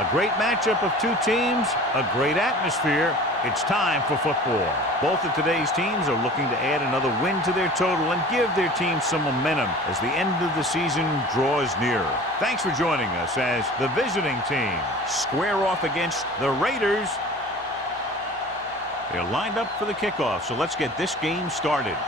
A great matchup of two teams, a great atmosphere. It's time for football. Both of today's teams are looking to add another win to their total and give their team some momentum as the end of the season draws nearer. Thanks for joining us as the visiting team square off against the Raiders. They're lined up for the kickoff, so let's get this game started.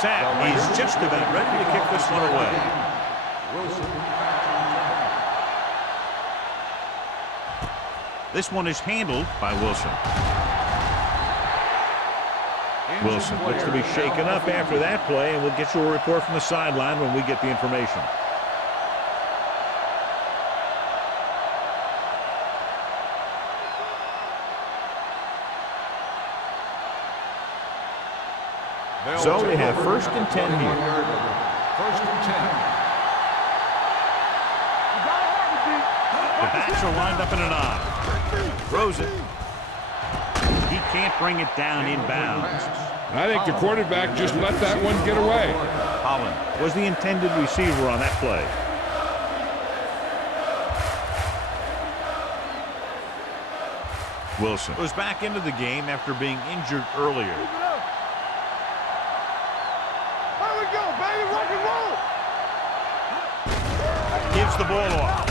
Sam, he's just about ready to kick this one away. This one is handled by Wilson. Wilson looks to be shaken up after that play, and we'll get you a report from the sideline when we get the information. So they have 1st and 10 here. 1st and 10. The backs are lined up in an I. Throws it. He can't bring it down inbounds. I think the quarterback just let that one get away. Holland was the intended receiver on that play. Wilson was back into the game after being injured earlier. Gives the ball off.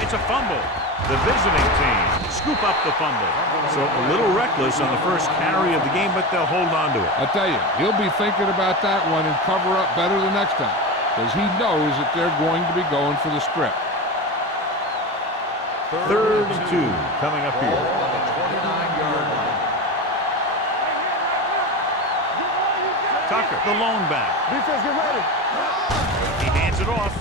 It's a fumble. The visiting team scoop up the fumble. So a little reckless on the first carry of the game, but they'll hold on to it. I tell you, he'll be thinking about that one and cover up better the next time, because he knows that they're going to be going for the strip. 3rd and 2 coming up here. On the 29-yard line. Tucker, the lone back. Defense, get ready. He hands it off.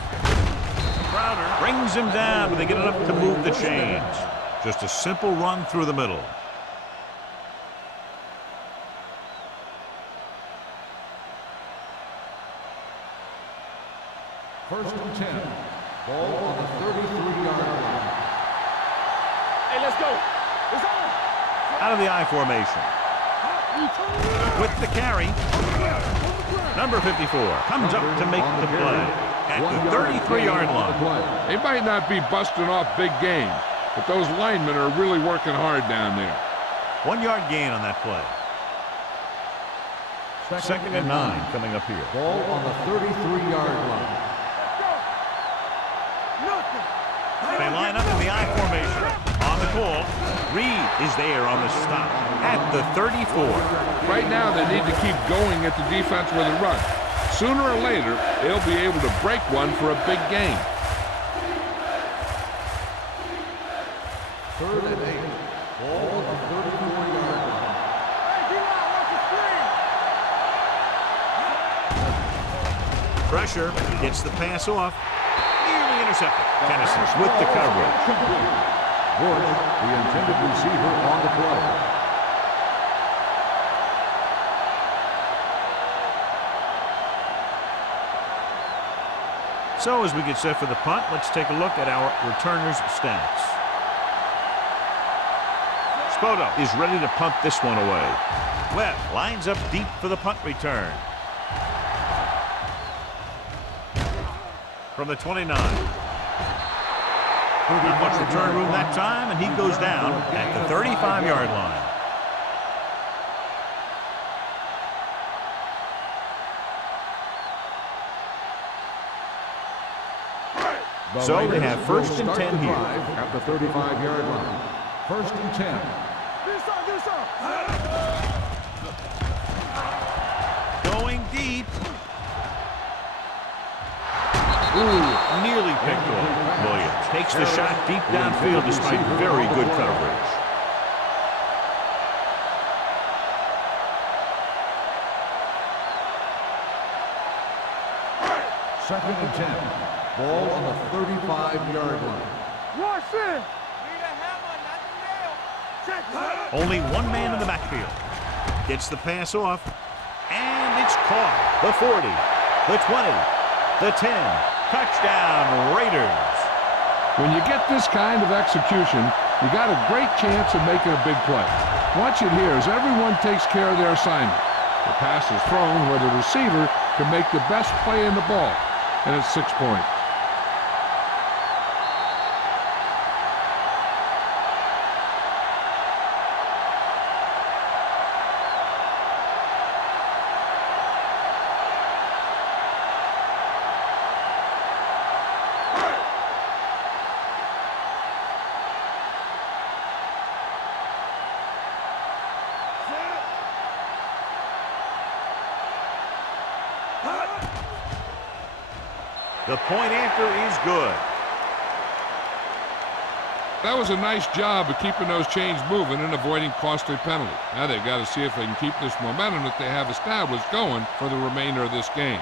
Crowder brings him down, but they get enough to move the chains. Just a simple run through the middle. First and 10. Ball on the 33-yard line. Hey, let's go. It's on. Out of the I formation. With the carry. Number 54 comes up to make the play. At the 33-yard line. They might not be busting off big games, but those linemen are really working hard down there. 1-yard gain on that play. 2nd and 9 coming up here. Ball on the 33-yard line. They line up in the I formation. On the call, Reed is there on the stop at the 34. Right now, they need to keep going at the defense with a run. Sooner or later, they'll be able to break one for a big game. 3rd and 8. Ball on the 34-yard line. Pressure gets the pass off. Nearly intercepted. Tennessee with the coverage. Bush, the intended receiver on the play. So as we get set for the punt, let's take a look at our returners' stats. Spoto is ready to punt this one away. Webb lines up deep for the punt return. From the 29. Not much return room that time, and he goes down at the 35-yard line. So they have 1st and 10 here. At the 35-yard line. 1st and 10. Going deep. Ooh, nearly picked off. Williams takes the shot deep downfield despite very good coverage. Second and 10. Ball on the 35-yard line. Rush in. Only one man in the backfield. Gets the pass off. And it's caught. The 40, the 20, the 10. Touchdown, Raiders. When you get this kind of execution, you got a great chance of making a big play. Watch it here as everyone takes care of their assignment. The pass is thrown where the receiver can make the best play in the ball, and it's 6 points. The point after is good. That was a nice job of keeping those chains moving and avoiding costly penalties. Now they've got to see if they can keep this momentum that they have established going for the remainder of this game.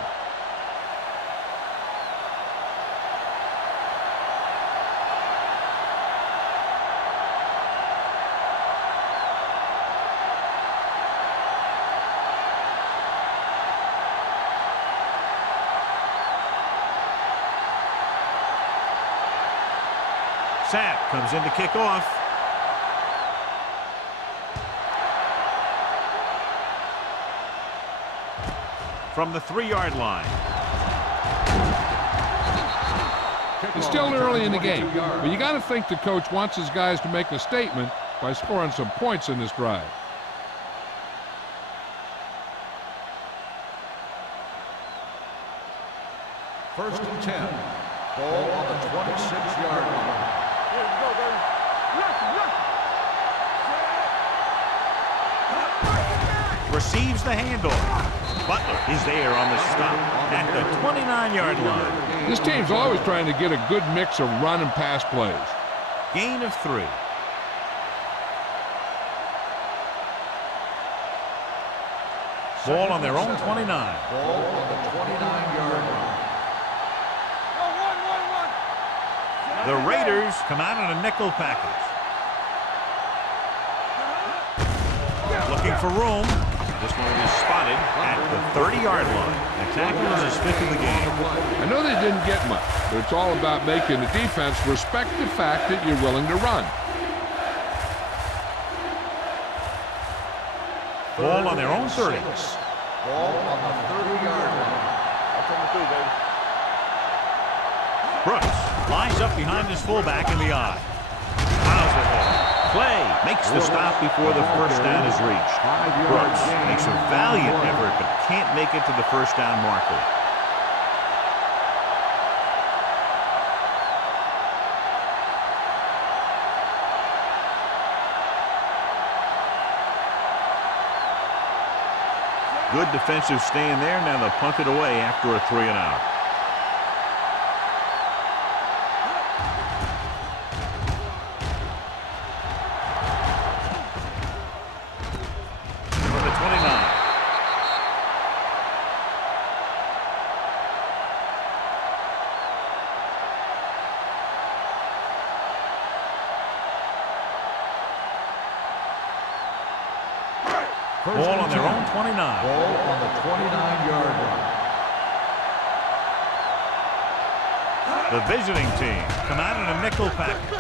Sapp comes in to kick off. From the 3-yard line. It's still early in the game, but you got to think the coach wants his guys to make a statement by scoring some points in this drive. First and 10. Ball on the 26-yard line. Here we go, baby. Receives the handoff. Butler is there on the stop at the 29-yard line. This team's always trying to get a good mix of run and pass plays. Gain of 3. Ball on their own 29. Ball on the 29-yard line. The Raiders come out in a nickel package. Looking for room. This one is spotted at the 30-yard line. The tackle is his 5th of the game. I know they didn't get much, but it's all about making the defense respect the fact that you're willing to run. Ball on their own 30. Ball on the 30-yard line. I'll take it through, baby. Brooks lines up behind his fullback in the eye. Fouls it home. Clay makes the stop before the first down is reached. Brooks makes a valiant effort but can't make it to the first down marker. Good defensive stand there. Now they'll punt it away after a 3-and-out. From the 29. Ball on their own 29. Ball on the 29-yard line. The visiting team come out in a nickel package.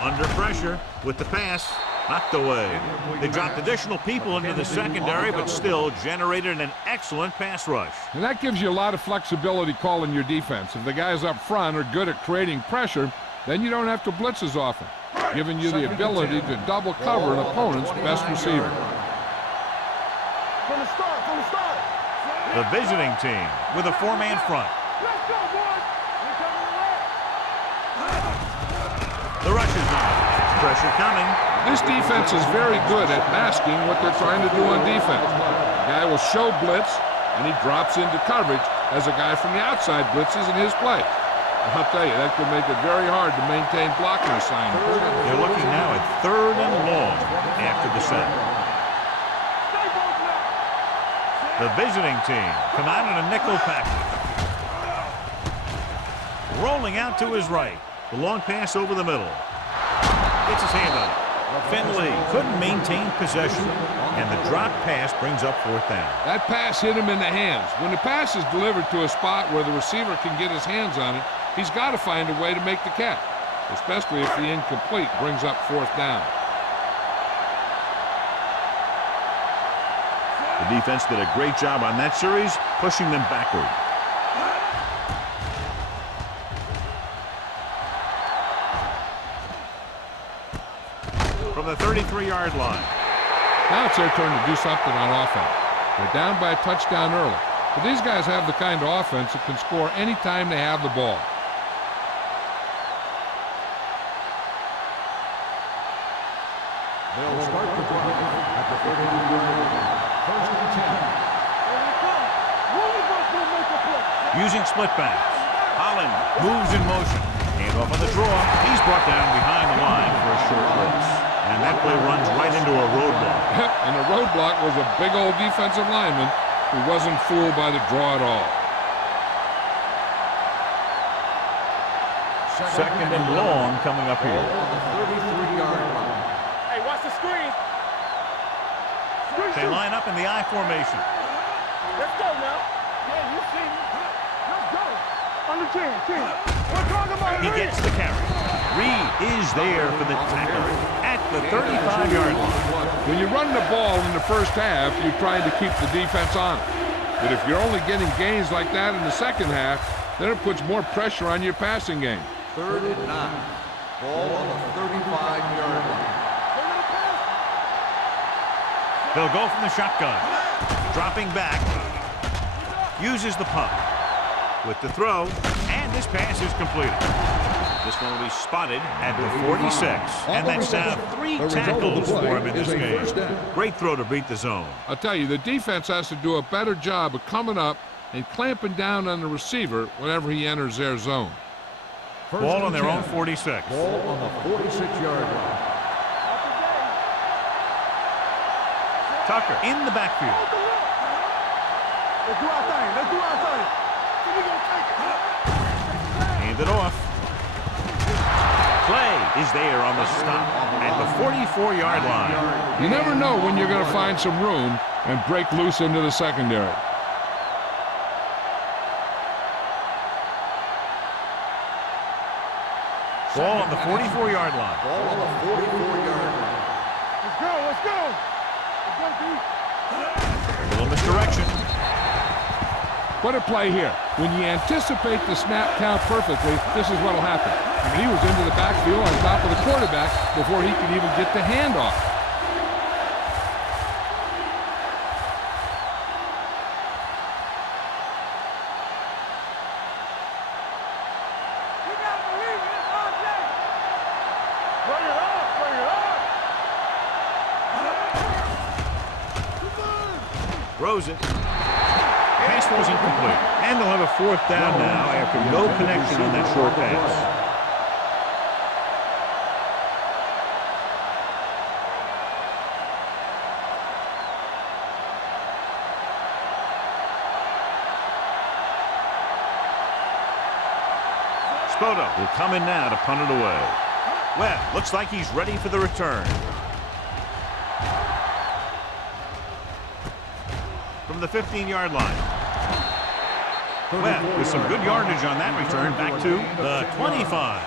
Under pressure with the pass. Knocked away. They dropped additional people into the secondary, but still generated an excellent pass rush. And that gives you a lot of flexibility calling your defense. If the guys up front are good at creating pressure, then you don't have to blitz as often, giving you the ability to double cover an opponent's best receiver. From the start. The visiting team with a 4-man front. Let's go, boys. The rush is on. Pressure coming. This defense is very good at masking what they're trying to do on defense. The guy will show blitz, and he drops into coverage as a guy from the outside blitzes in his play. I'll tell you, that could make it very hard to maintain blocking assignments. They're looking now at 3rd and long after the set. The visiting team come out in a nickel package. Rolling out to his right. The long pass over the middle. Gets his hand on it. Finley couldn't maintain possession, and the drop pass brings up 4th down. That pass hit him in the hands. When the pass is delivered to a spot where the receiver can get his hands on it, he's got to find a way to make the catch. especially if the incomplete brings up 4th down. The defense did a great job on that series, pushing them backward. From the 33-yard line. Now it's their turn to do something on offense. They're down by a touchdown early, but these guys have the kind of offense that can score anytime they have the ball. They'll start the drive at the 32-yard line. 1st and 10. Using split backs. Holland moves in motion. Handoff on the draw. He's brought down behind the line for a short blitz. And that play runs right into a roadblock. And the roadblock was a big old defensive lineman who wasn't fooled by the draw at all. Second and long coming up here. On the 33-yard line. Hey, watch the screen. They line up in the I formation. Let's go now. Yeah, you see me. Let's go. On the 10. We're talking about He gets the carry. Reed is there for the tackle at the 35-yard line. When you run the ball in the first half, you're trying to keep the defense on it. But if you're only getting gains like that in the second half, then it puts more pressure on your passing game. 3rd and 9. Ball on the 35-yard line. They'll go from the shotgun. Dropping back. Uses the pump. With the throw. And this pass is completed. This one will be spotted at the 46. And that's now 3 tackles for him in this game. Great throw to beat the zone. I'll tell you, the defense has to do a better job of coming up and clamping down on the receiver whenever he enters their zone. Ball on their own 46. Ball on the 46-yard line. Tucker in the backfield. Let's do our thing. Let's do our thing. We're going to take it. Hand it off. Clay is there on the stop at the 44-yard line. You never know when you're going to find some room and break loose into the secondary. Ball on the 44-yard line. Ball on the 44-yard line. Let's go. Let's go. Let's go, D. A little misdirection. What a play here. When you anticipate the snap count perfectly, this is what will happen. I mean, he was into the backfield on top of the quarterback before he could even get the handoff. You got to believe it. It's our day. Bring it on. Bring it on. Throws it. Pass was incomplete. And they'll have a 4th down now after no connection on that short pass. Spoto will come in now to punt it away. Well, looks like he's ready for the return. From the 15-yard line. Well, with some good yardage on that return, back to the 25.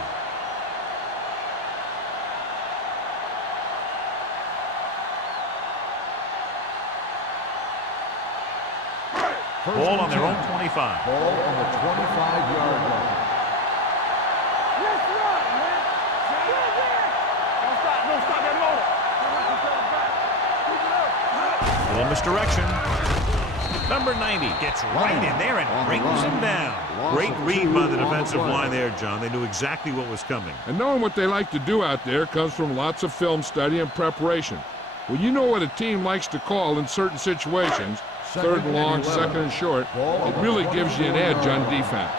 Ball on their own 25. Ball on the 25-yard line. Let's run, man. Don't stop. Don't stop that motor. A little misdirection. Number 90 gets right in there and brings him down. Great read by the defensive line there, John. They knew exactly what was coming. And knowing what they like to do out there comes from lots of film study and preparation. When you know what a team likes to call in certain situations, 3rd and long, 2nd and short, it really gives you an edge on defense.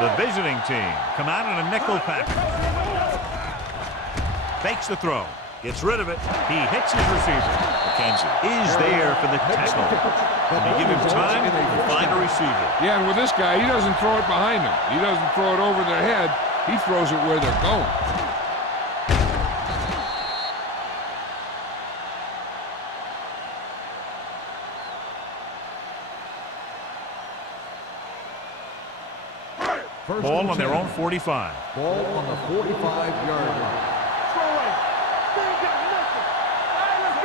The visiting team come out in a nickel package. Fakes the throw. Gets rid of it. He hits his receiver. McKenzie is there for the tackle. And they give him time to find a receiver. Yeah, and with this guy, he doesn't throw it behind them. He doesn't throw it over their head. He throws it where they're going. Ball on their own 45. Ball on the 45-yard line.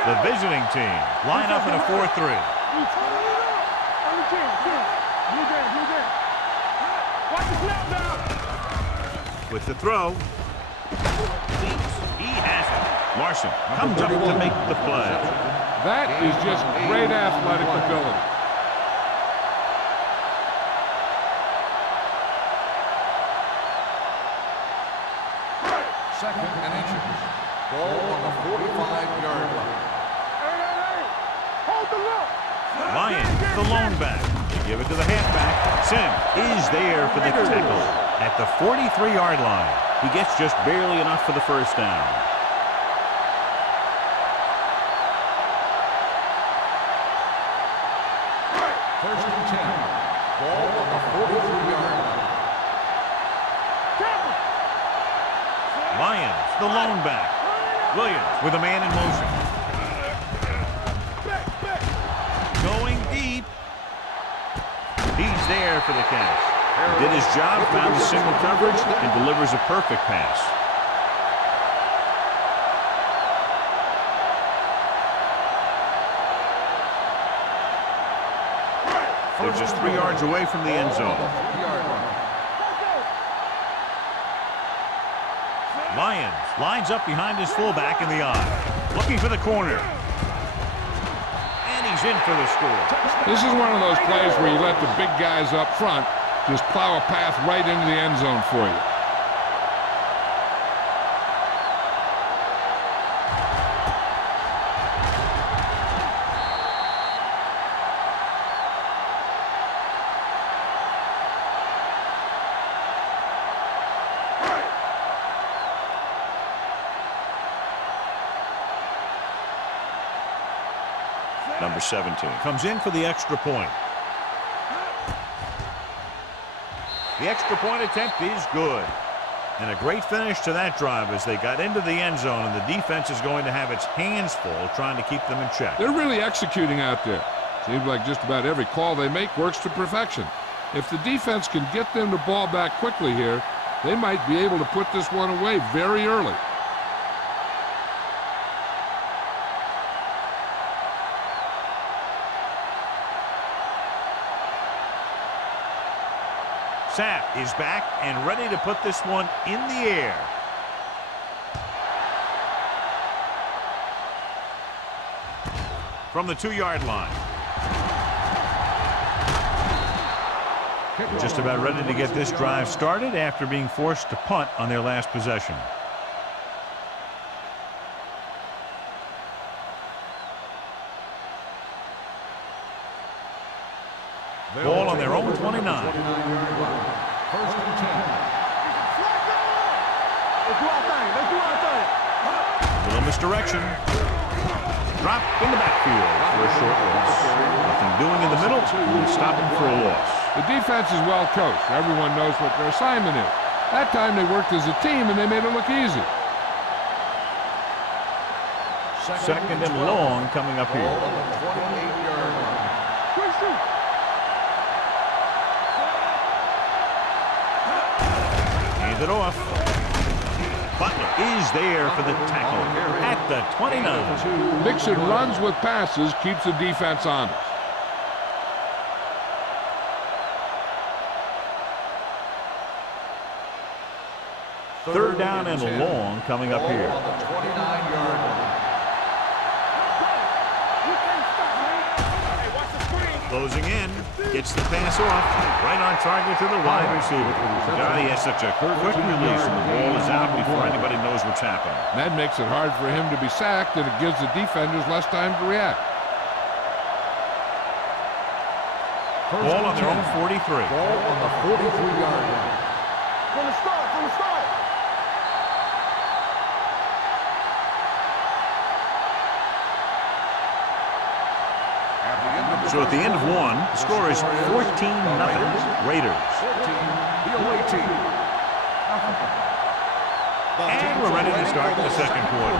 The visiting team line up in a 4-3. With the throw. He has it. Larson comes up to make the play. That is just great athletic ability. Second and inches. Ball on the 45-yard line. Hold the look. Lions, the lone back. They give it to the halfback. Sim is there for the tackle at the 43-yard line. He gets just barely enough for the first down. First and 10. Ball on the 43-yard line. Lions, the lone back. Williams with a man in motion. Going deep. He's there for the catch. He did his job, found the single coverage, and delivers a perfect pass. They're just 3 yards away from the end zone. Lions lines up behind his fullback in the eye. Looking for the corner. And he's in for the score. This is one of those plays where you let the big guys up front just plow a path right into the end zone for you. Number 17 comes in for the extra point. The extra point attempt is good. And a great finish to that drive as they got into the end zone, and the defense is going to have its hands full trying to keep them in check. They're really executing out there. Seems like just about every call they make works to perfection. If the defense can get them the ball back quickly here, they might be able to put this one away very early. Sapp is back and ready to put this one in the air. From the 2-yard line. Just about ready to get this drive started after being forced to punt on their last possession. Ball on their own 29. First and 10. Little misdirection. Drop in the backfield for a short loss. Nothing doing in the middle. And stopping for a loss. The defense is well coached. Everyone knows what their assignment is. That time they worked as a team and they made it look easy. Second and long coming up here. Hand it off. Butler is there for the tackle at the 29. Mixing runs with passes keeps the defense honest. Third down and long coming up here. On the 29-yard line. Closing in, gets the pass off, right on target to the wide receiver. God, he has such a quick release, and the ball is out before anybody knows what's happening. That makes it hard for him to be sacked, and it gives the defenders less time to react. Ball on their own 43. Ball on the 43-yard line. From the start, from the start. So at the end of one, the score is 14-0 Raiders. 14, the away team. And we're ready to start the second quarter.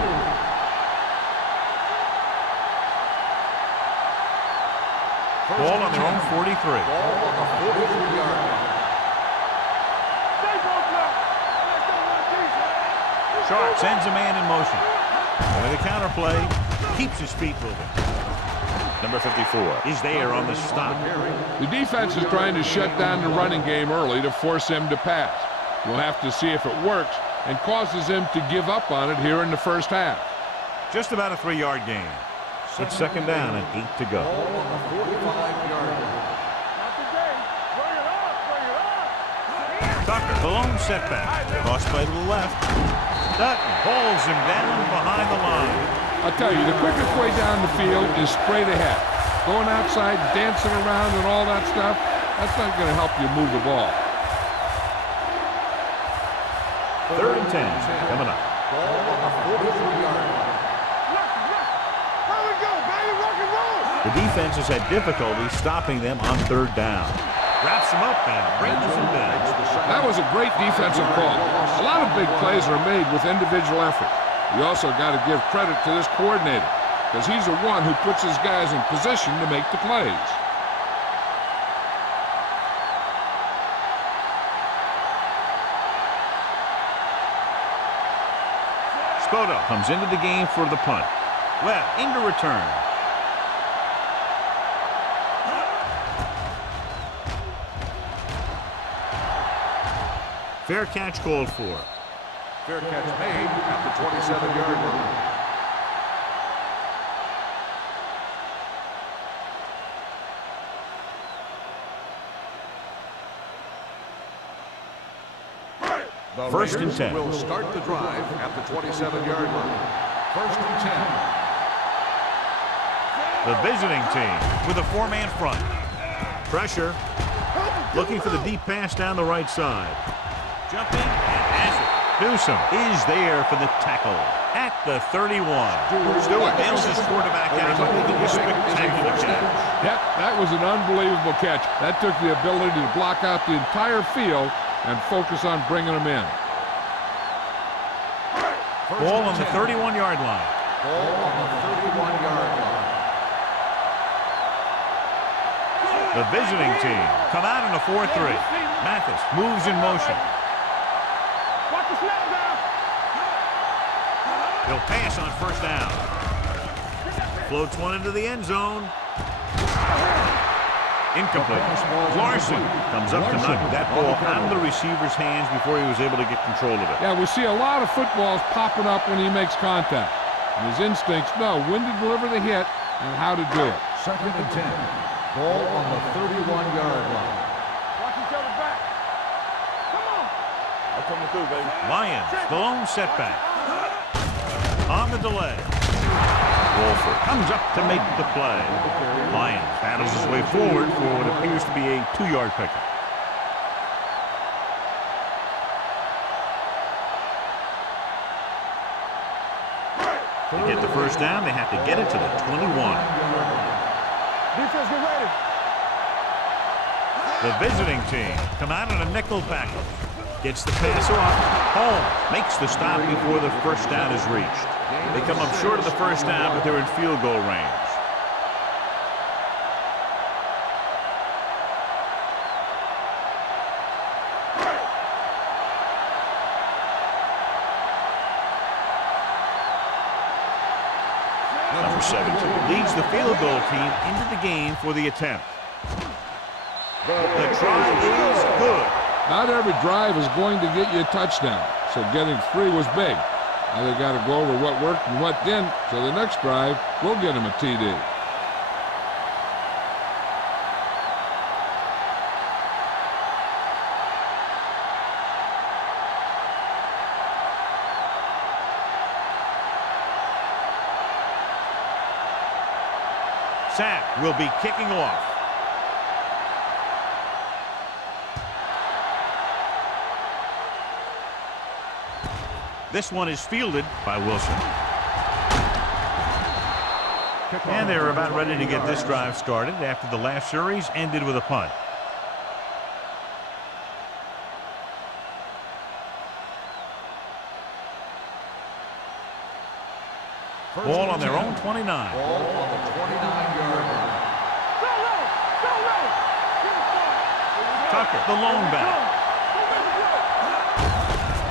Ball on their own 43. Ball on the 43-yard line. Sharp sends a man in motion. And with a counter play, keeps his feet moving. Number 54 is there on the stop. The defense is trying to shut down the running game early to force him to pass. We'll have to see if it works and causes him to give up on it here in the first half. Just about a 3-yard gain. It's second down and 8 to go. Tucker, the lone setback. Cross play to the left. Dutton holds him down behind the line. I'll tell you, the quickest way down the field is straight ahead. Going outside, dancing around and all that stuff, that's not going to help you move the ball. 3rd and 10 coming up. Ball on the 43-yard line. The defense has had difficulty stopping them on 3rd down. Wraps him up and brings him down. That was a great defensive call. A lot of big plays are made with individual effort. You also got to give credit to this coordinator, because he's the one who puts his guys in position to make the plays. Spoto comes into the game for the punt. Webb into return. Fair catch called for. Fair catch made at the 27-yard line. The 1st and 10. Will start the drive at the 27-yard line. 1st and 10. The visiting team with a 4-man front. Pressure. Looking for the deep pass down the right side. Jumping and has it. Newsom is there for the tackle at the 31. Stewart nails his quarterback out, making a spectacular catch. Yep, that was an unbelievable catch. That took the ability to block out the entire field and focus on bringing them in. Ball on the 31-yard line. Ball on the 31-yard line. The visiting team come out in a 4-3. Mathis moves in motion. Watch the snap down. He'll pass on 1st down. Floats one into the end zone. Incomplete. Larson comes up to knock that ball out of the receiver's hands before he was able to get control of it. Yeah, we see a lot of footballs popping up when he makes contact. And his instincts know when to deliver the hit and how to do it. 2nd and 10. Ball on the 31-yard line. Watch each other back. Come on. I'm coming through, baby. Lions, the lone setback. On the delay. Wolford comes up to make the play. Lions battles his way forward for what appears to be a 2-yard pickup. To get the 1st down, they have to get it to the 21. Defense, get ready. The visiting team come out in a nickel package. Gets the pass off. Holmes makes the stop before the 1st down is reached. They come up short of the 1st down, but they're in field goal range. Number 17 leads the field goal team into the game for the attempt. The try is good. Not every drive is going to get you a touchdown, so getting 3 was big. Now they got to go over what worked and what didn't, so the next drive will get him a TD. Sapp will be kicking off. This one is fielded by Wilson. And they're about ready to get this drive started after the last series ended with a punt. Ball on their own 29. Ball on the 29-yard line. Tucker, the lone back.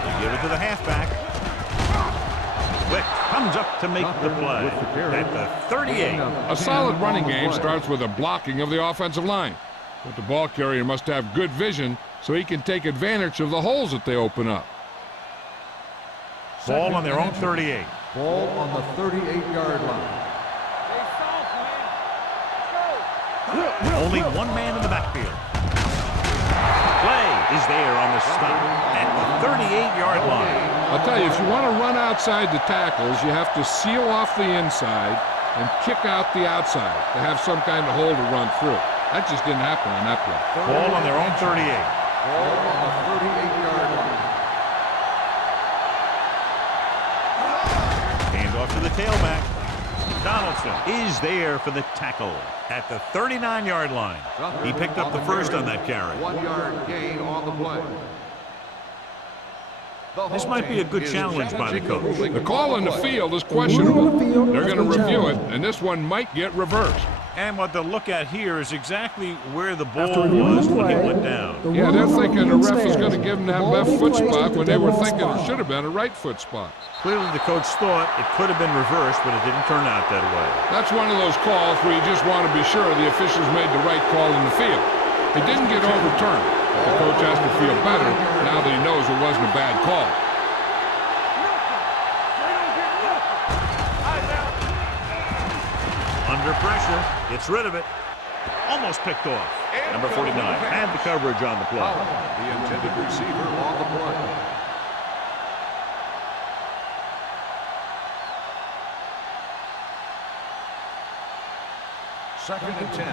They give it to the halfback. Wick comes up to make the play at the 38. A solid running game starts with a blocking of the offensive line. But the ball carrier must have good vision so he can take advantage of the holes that they open up. Ball on their own 38. Ball on the 38-yard line. Only one man in the backfield. Play is there on the stop at the 38-yard line. I'll tell you, if you want to run outside the tackles, you have to seal off the inside and kick out the outside to have some kind of hole to run through. That just didn't happen on that play. Ball on their own 38. Ball on the 38-yard line. Hand off to the tailback. Donaldson is there for the tackle at the 39-yard line. He picked up the first on that carry. 1-yard gain on the play. This might be a good challenge by the coach. The call in the field is questionable. They're going to review it, and this one might get reversed. And what they'll look at here is exactly where the ball was when he went down. Yeah, they're thinking the ref is going to give them that left foot spot when they were thinking it should have been a right foot spot. Clearly the coach thought it could have been reversed, but it didn't turn out that way. That's one of those calls where you just want to be sure the officials made the right call in the field. It didn't get overturned. The coach has to feel better now that he knows it wasn't a bad call. Under pressure, gets rid of it. Almost picked off. Number 49 had the coverage on the play. The intended receiver on the play. Second and 10.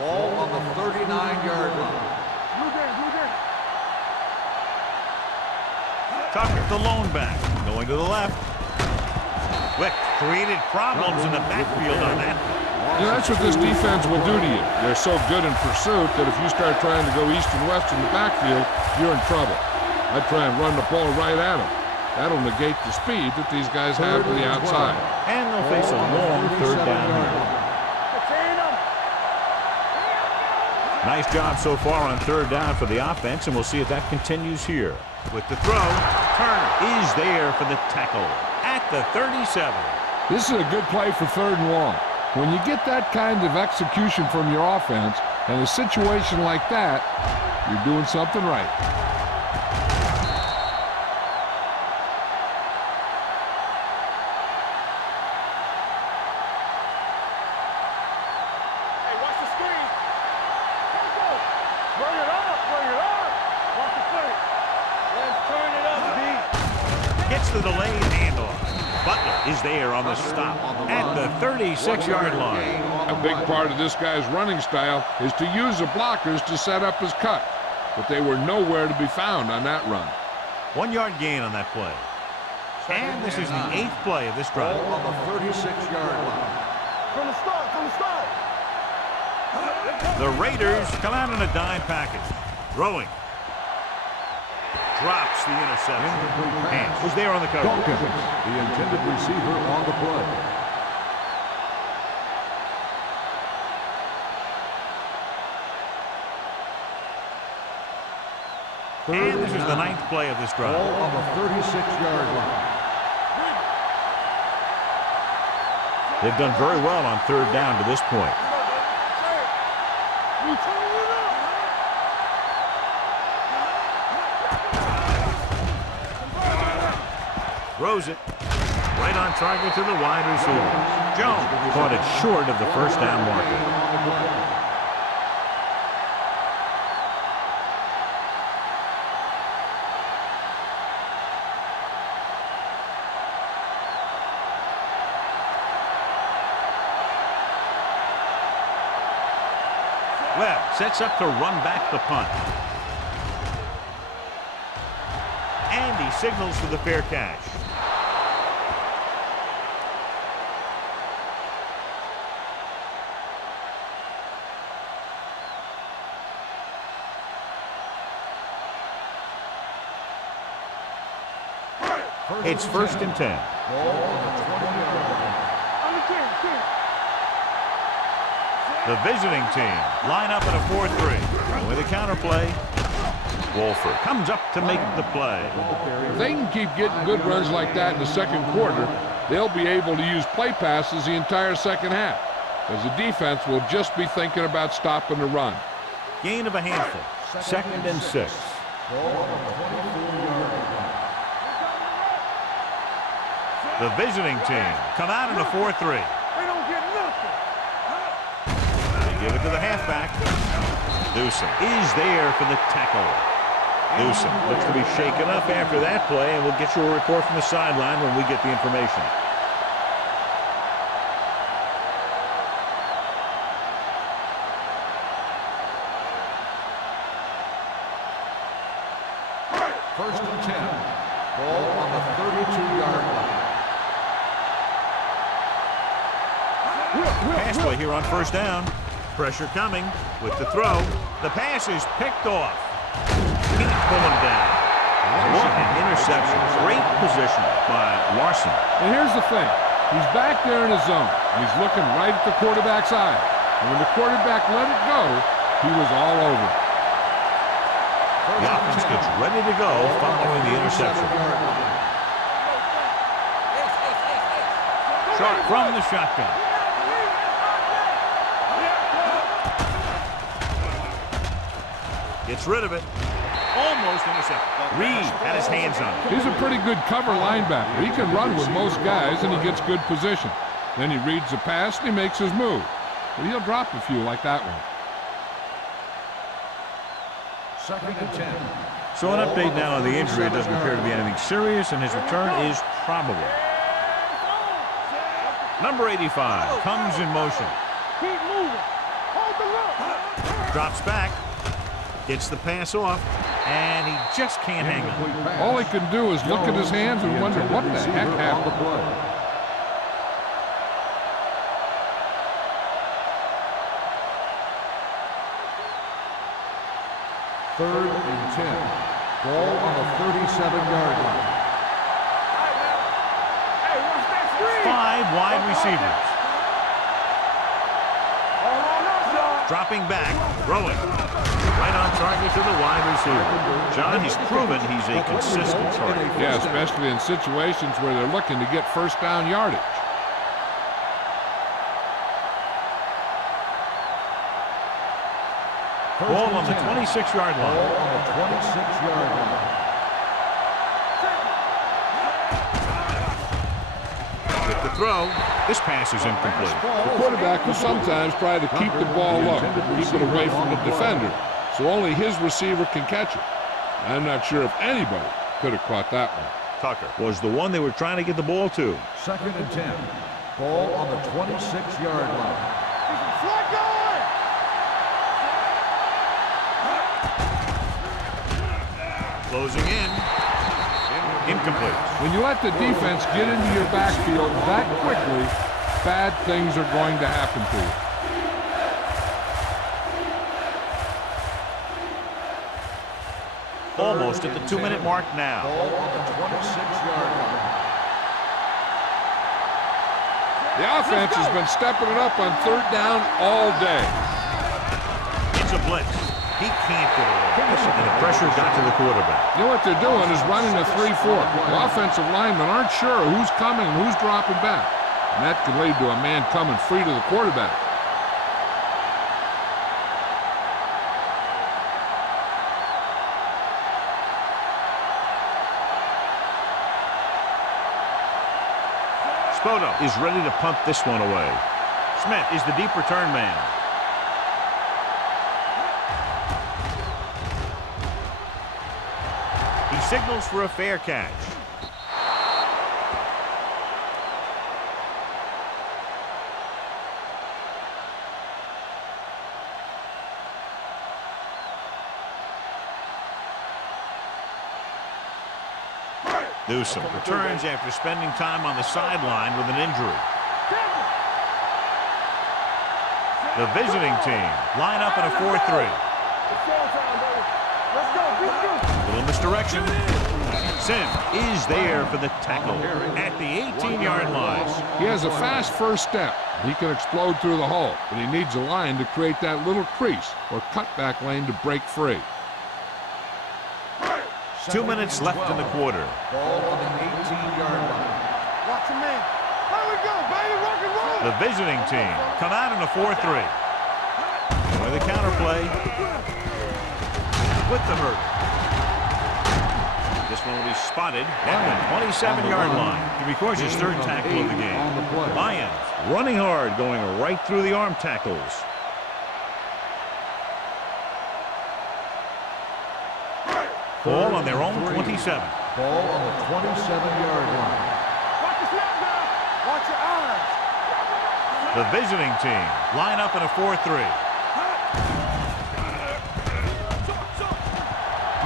Ball on the 39-yard line. Tucker, the lone back, going to the left. Wick created problems in the backfield on that. Yeah, that's what this defense will do to you. They're so good in pursuit that if you start trying to go east and west in the backfield, you're in trouble. I'd try and run the ball right at them. That'll negate the speed that these guys have to the outside. And they'll face a long third down here. Nice job so far on third down for the offense, and we'll see if that continues here. With the throw, Turner is there for the tackle at the 37. This is a good play for third and long. When you get that kind of execution from your offense in a situation like that, you're doing something right. Hey, watch the screen. Bring it up, bring it up. Watch the screen. Let's turn it up, B. Gets the delayed handoff. Butler is there on the stop at the 36-yard line. A big part of this guy's running style is to use the blockers to set up his cut, but they were nowhere to be found on that run. 1-yard gain on that play. And this is the 8th play of this drive. Ball on the 36-yard line. From the start, from the start. The Raiders come out in a dime package. Throwing. Drops the interception. And was there on the cover. Dawkins, the intended receiver on the play. And this is the 9th play of this drive. Ball on the 36-yard line. They've done very well on third down to this point. Throws it. Right on target to the wide receiver. Jones caught it short of the first down marker. Webb sets up to run back the punt. And he signals for the fair catch. It's first and 10. The visiting team line up in a 4-3. With a counter play. Wolford comes up to make the play. If they can keep getting good runs like that in the second quarter, they'll be able to use play passes the entire second half, as the defense will just be thinking about stopping the run. Gain of a handful. 2nd and 6. The visiting team come out in a 4-3. They don't get nothing. They give it to the halfback. Newsom is there for the tackle. Newsom looks to be shaken up after that play, and we'll get you a report from the sideline when we get the information. First and 10. Ball on the 32-yard line. Pass play here on first down. Pressure coming with the throw. The pass is picked off. Can't pull him down. What an interception. Great position by Larson. And here's the thing. He's back there in his zone. He's looking right at the quarterback's eye. And when the quarterback let it go, he was all over it. The offense gets ready to go following the interception. Short from the shotgun. Gets rid of it. Almost intercepted. Reed had his hands on it. He's a pretty good cover linebacker. He can run with most guys, and he gets good position. Then he reads the pass, and he makes his move. But he'll drop a few like that one. 2nd and 10. So an update now on the injury. It doesn't appear to be anything serious, and his return is probable. Number 85 comes in motion. Keep moving. Hold the look. Drops back. Gets the pass off, and he just can't hang on. All he can do is look at his hands and wonder what the heck happened. Third and 10. Ball on the 37-yard line. Hey, watch that screen. 5 wide receivers. All on us, y'all. Dropping back, throwing. Right on target to the wide receiver. John, he's proven he's a consistent target. Yeah, especially in situations where they're looking to get first down yardage. Ball on the 26-yard line. Ball on the 26-yard line. With the throw, this pass is incomplete. The quarterback will sometimes try to keep the ball low, keep it away from the defender, so only his receiver can catch it. I'm not sure if anybody could have caught that one. Tucker was the one they were trying to get the ball to. 2nd and 10. Ball on the 26-yard line. Slide going. Closing in. Incomplete. When you let the defense get into your backfield that quickly, bad things are going to happen to you. Almost at the 2-minute mark now. Ball on the 26-yard line. The offense has been stepping it up on third down all day. It's a blitz. He can't get away. And the pressure got to the quarterback. You know what they're doing is running a 3-4. The offensive linemen aren't sure who's coming and who's dropping back. And that could lead to a man coming free to the quarterback. Spoto is ready to punt this one away. Smith is the deep return man. He signals for a fair catch. Newsom returns after spending time on the sideline with an injury. The visiting team line up in a 4-3. Little misdirection. Sim is there for the tackle at the 18-yard line. He has a fast first step. He can explode through the hole, but he needs a line to create that little crease or cutback lane to break free. 2 minutes left in the quarter. Ball on the 18-yard line. Watch your man. Here we go, baby. Rock and roll. The visiting team come out in a 4-3. With a counterplay. With the hurt. This one will be spotted at the 27-yard line. He records his third tackle of the game. Lions running hard, going right through the arm tackles. Ball on their own 27. Ball on the 27-yard line. Watch your snap now. Watch your eyes. The visiting team line up in a 4-3.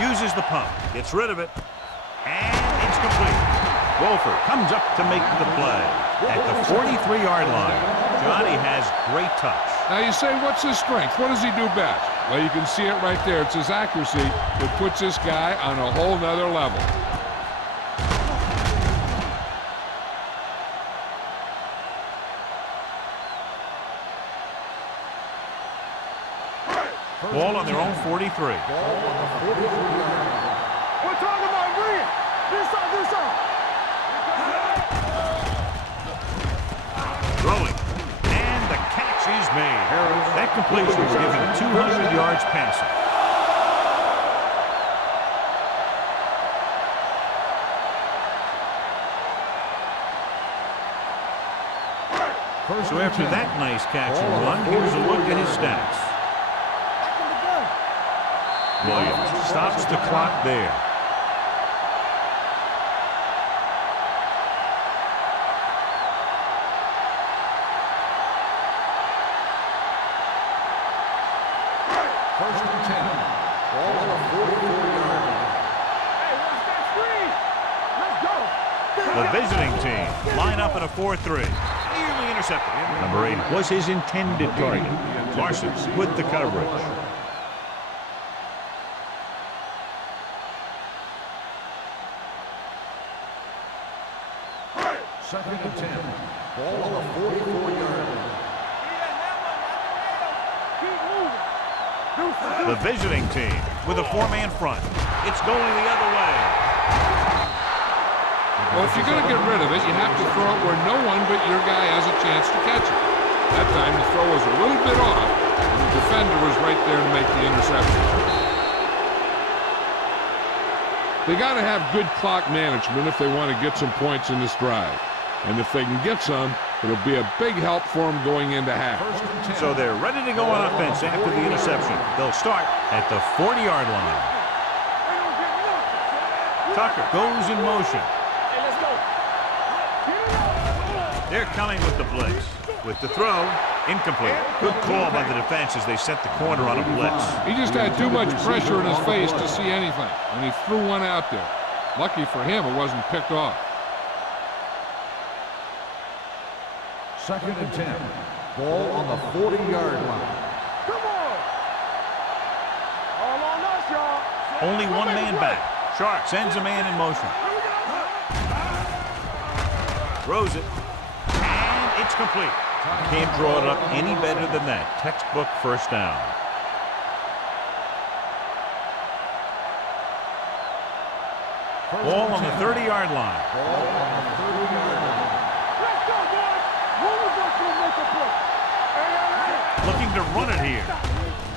Uses the pump, gets rid of it, and it's complete. Wolford comes up to make the play at the 43-yard line. Johnny has great touch. Now you say, what's his strength? What does he do best? Well, you can see it right there. It's his accuracy that puts this guy on a whole nother level. Ball on their own 43. Ball on the 43-yard line. We're talking about Green. This up. Throwing. And the catch is made. That completion will give him 200 yards passing. So after that nice catch and run, here's a look at his stats. Williams stops the clock there. First and 10. Ball on the 44-yard line. Hey, watch that screen. Let's go. The visiting team line up in a 4-3. Nearly intercepted. Number 8 was his intended target. Larson with the coverage. Second and 10. Ball on the 44-yard line. The visiting team with a 4-man front. It's going the other way. Well, if you're going to get rid of it, you have to throw it where no one but your guy has a chance to catch it. That time the throw was a little bit off, and the defender was right there to make the interception. They got to have good clock management if they want to get some points in this drive. And if they can get some, it'll be a big help for them going into half. So they're ready to go on offense after the interception. They'll start at the 40-yard line. Tucker goes in motion. Hey, let's go. They're coming with the blitz. With the throw, incomplete. Good call by the defense as they set the corner on a blitz. He just had too much pressure in his face to see anything, and he threw one out there. Lucky for him, it wasn't picked off. Second and 10. Ball on the 40-yard line. Come on. All on us, y'all. Only one man back. Sharp sends a man in motion. Throws it. And it's complete. Can't draw it up any better than that. Textbook first down. Ball on the 30-yard line. Ball on the 30-yard line. Let's go, boys. Who's going to make a play? Looking to run it here.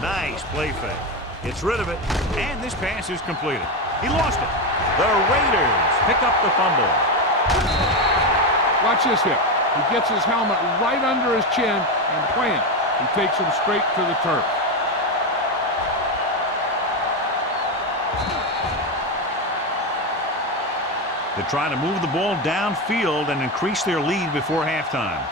Nice play fake. Gets rid of it. And this pass is completed. He lost it. The Raiders pick up the fumble. Watch this hit. He gets his helmet right under his chin and wham, he takes him straight to the turf. They're trying to move the ball downfield and increase their lead before halftime.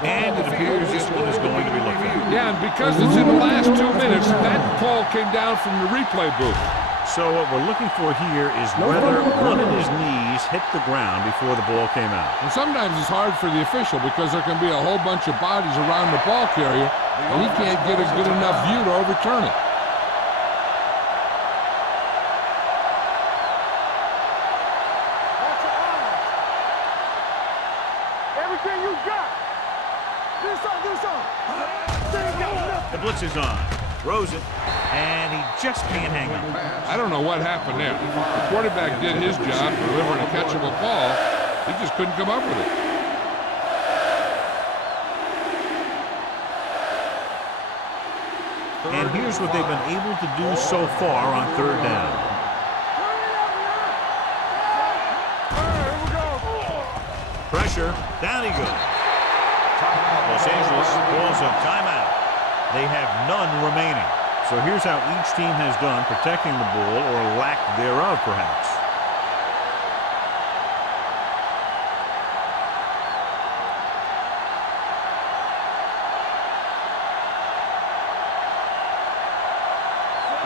And it appears this one is going to be looked at. Yeah, and because it's in the last 2 minutes, that call came down from the replay booth. So what we're looking for here is whether one of his knees hit the ground before the ball came out. And sometimes it's hard for the official because there can be a whole bunch of bodies around the ball carrier, and he can't get a good enough view to overturn it. Watch your eyes. Everything you got. This up. They ain't got nothing. The blitz is on. Throws it, and he just can't hang on. I don't know what happened there. The quarterback did his job, delivering a catchable ball. He just couldn't come up with it. And here's what they've been able to do so far on third down. Pressure, down he goes. Los Angeles calls a timeout. They have none remaining. So here's how each team has done protecting the ball, or lack thereof, perhaps.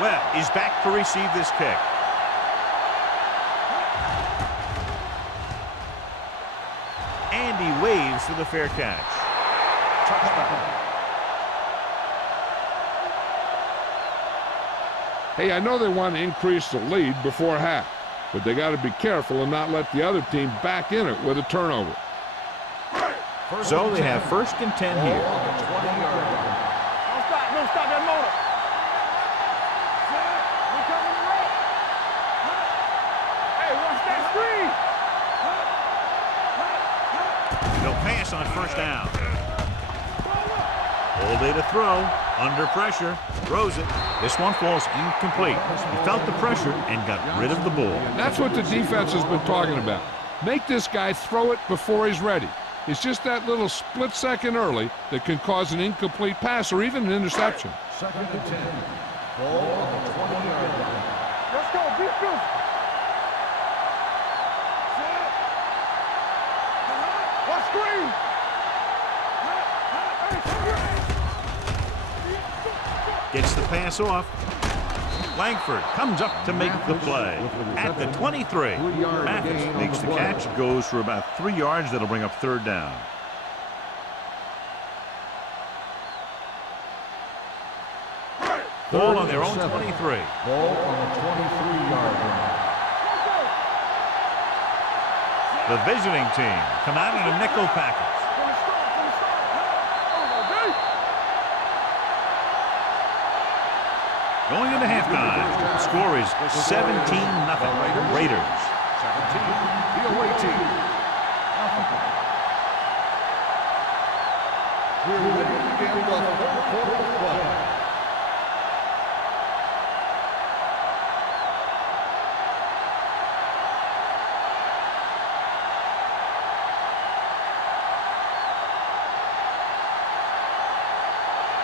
Webb is back to receive this kick. And he waves for the fair catch. Hey, I know they want to increase the lead before half, but they got to be careful and not let the other team back in it with a turnover. So they have 1st and 10 here. Don't stop that motor. Hey, watch that screen. They'll pass on 1st down. All day to throw. Under pressure. Throws it. This one falls incomplete. He felt the pressure and got rid of the ball. That's what the defense has been talking about. Make this guy throw it before he's ready. It's just that little split second early that can cause an incomplete pass or even an interception. 2nd and 10. Ball on the 20-yard line. Let's go, defense. What screen? Gets the pass off. Langford comes up to make the play. At the 23. Mathis makes the catch. Goes for about 3 yards. That'll bring up 3rd down. Ball on their own 23. Ball on the 23-yard line. The visiting team come out in a nickel package. Going into halftime, the score is 17-0 Raiders. 17, the away team. We're ready to begin the 4th quarter of play.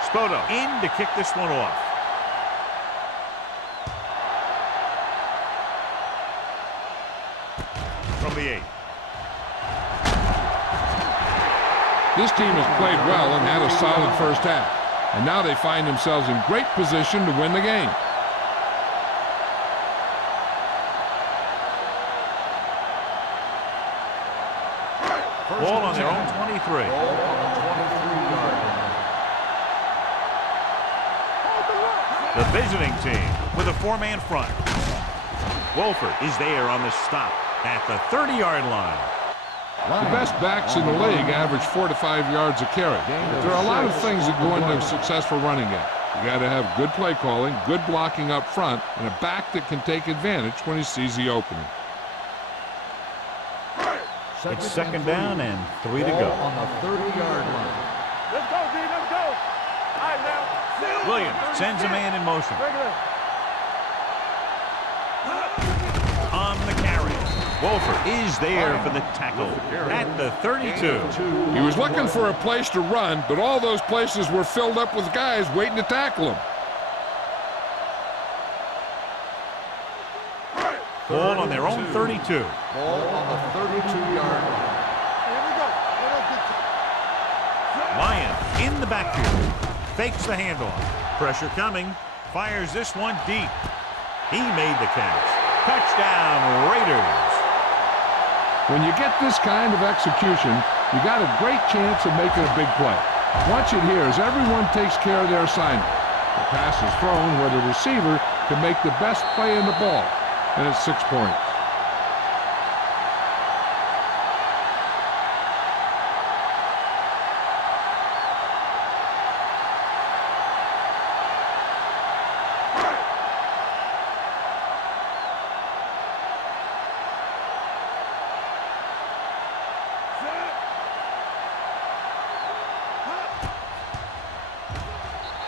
Spoto in to kick this one off. From the 8. This team has played well and had a solid 1st half. And now they find themselves in great position to win the game. Ball on their own 23. Ball on the 23-yard line. The visiting team with a 4-man front. Wolford is there on the stop at the 30-yard line. The best backs in the league average 4 to 5 yards a carry. There are a lot of things that go into a successful running game. You got to have good play calling, good blocking up front, and a back that can take advantage when he sees the opening. It's 2nd down and 3 to go. On the 30-yard line. Let's go, D. Let's go. All right, now. Williams sends a man in motion. On the carry. Wolford is there for the tackle at the 32. He was looking for a place to run, but all those places were filled up with guys waiting to tackle him. Ball on their own 32. Ball on the 32-yard line. Here we go. Lyon in the backfield. Fakes the handoff. Pressure coming. Fires this one deep. He made the catch. Touchdown, Raiders. When you get this kind of execution, you got a great chance of making a big play. Watch it here as everyone takes care of their assignment. The pass is thrown where the receiver can make the best play in the ball, and it's 6 points.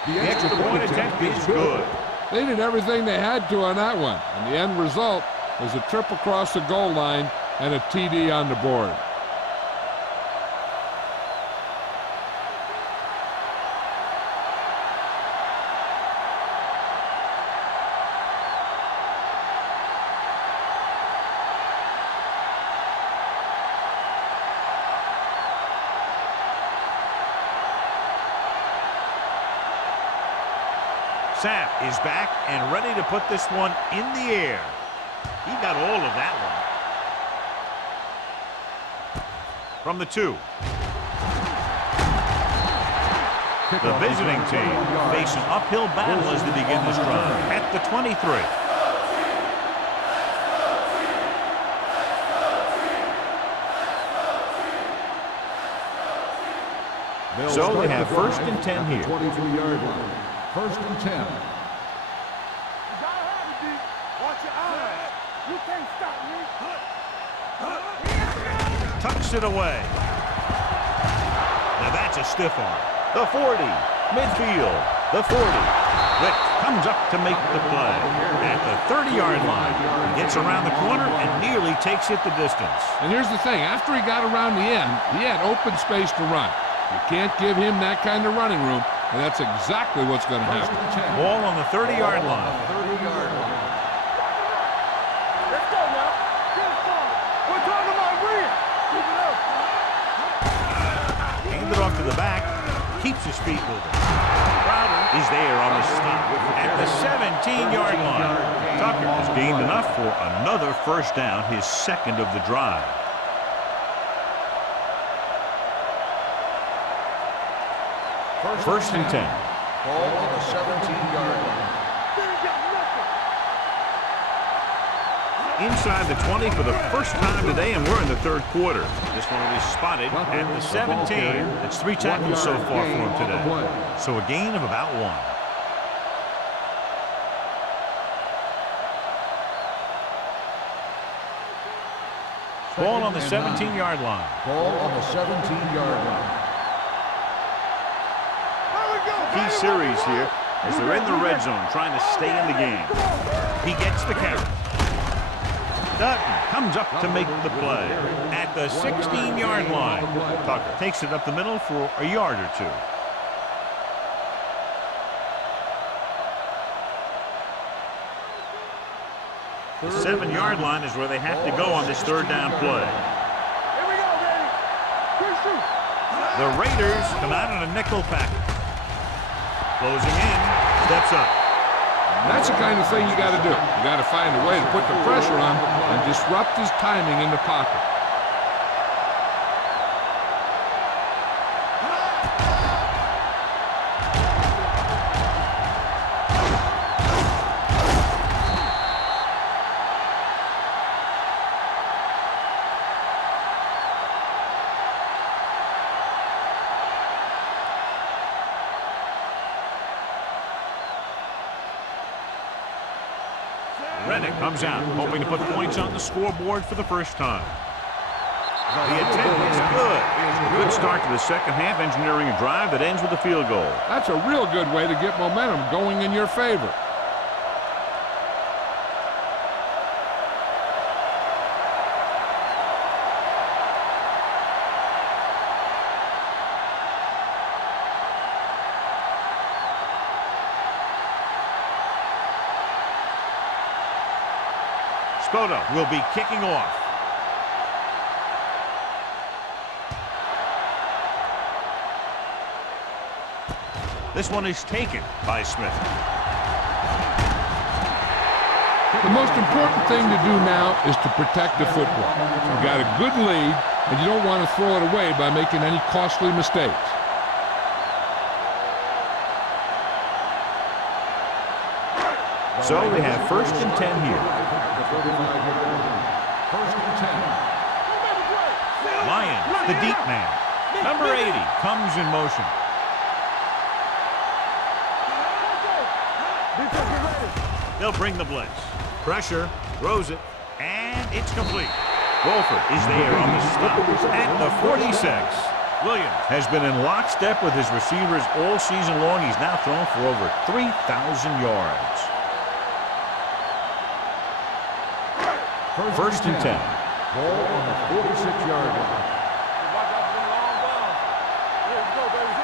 The extra point attempt is good. They did everything they had to on that one, and the end result was a trip across the goal line and a TD on the board. Sapp is back and ready to put this one in the air. He got all of that one. From the 2. The visiting team face an uphill battle as they begin this drive at the 23. So they have 1st and 10 here. 23-yard line. 1st and 10. You gotta have it, D. Watch your eyes. You can't stop me. Tucks it away. Now that's a stiff arm. The 40. Midfield. The 40. Rick comes up to make the play. At the 30-yard line. He gets around the corner and nearly takes it the distance. And here's the thing. After he got around the end, he had open space to run. You can't give him that kind of running room, and that's exactly what's going to happen. Ball on the 30-yard line. 30-yard line. Let's go now. Get it started. We're talking about real. Keep it up. Hand it off to the back. Keeps his feet moving. Crowder is there on the stop at the 17-yard line. Tucker has gained enough for another 1st down, his 2nd of the drive. First and 10. Ball on the 17-yard line. Inside the 20 for the first time today, and we're in the 3rd quarter. This one will be spotted at the 17. It's 3 tackles so far for him today. So a gain of about 1. Ball on the 17-yard line. Ball on the 17-yard line. Key series here as they're in the red zone trying to stay in the game. He gets the carry. Dutton comes up to make the play at the 16-yard line. Tucker takes it up the middle for a yard or 2. The 7-yard line is where they have to go on this 3rd down play. Here we go, baby. Quick shoot. The Raiders come out in a nickel package. Closing in, steps up. That's the kind of thing you got to do. You got to find a way to put the pressure on and disrupt his timing in the pocket. Reddick comes out, hoping to put points on the scoreboard for the first time. The attempt is good. Good start to the 2nd half, engineering a drive that ends with a field goal. That's a real good way to get momentum going in your favor. Spoto will be kicking off. This one is taken by Smith. The most important thing to do now is to protect the football. You've got a good lead, and you don't want to throw it away by making any costly mistakes. So they have 1st and 10 here. 1st and 10. Lyons, the deep man. Number 80 comes in motion. They'll bring the blitz. Pressure, throws it, and it's complete. Wolford is there on the stop at the 46. Williams has been in lockstep with his receivers all season long. He's now thrown for over 3,000 yards. First and 10. Ball on the 46-yard line.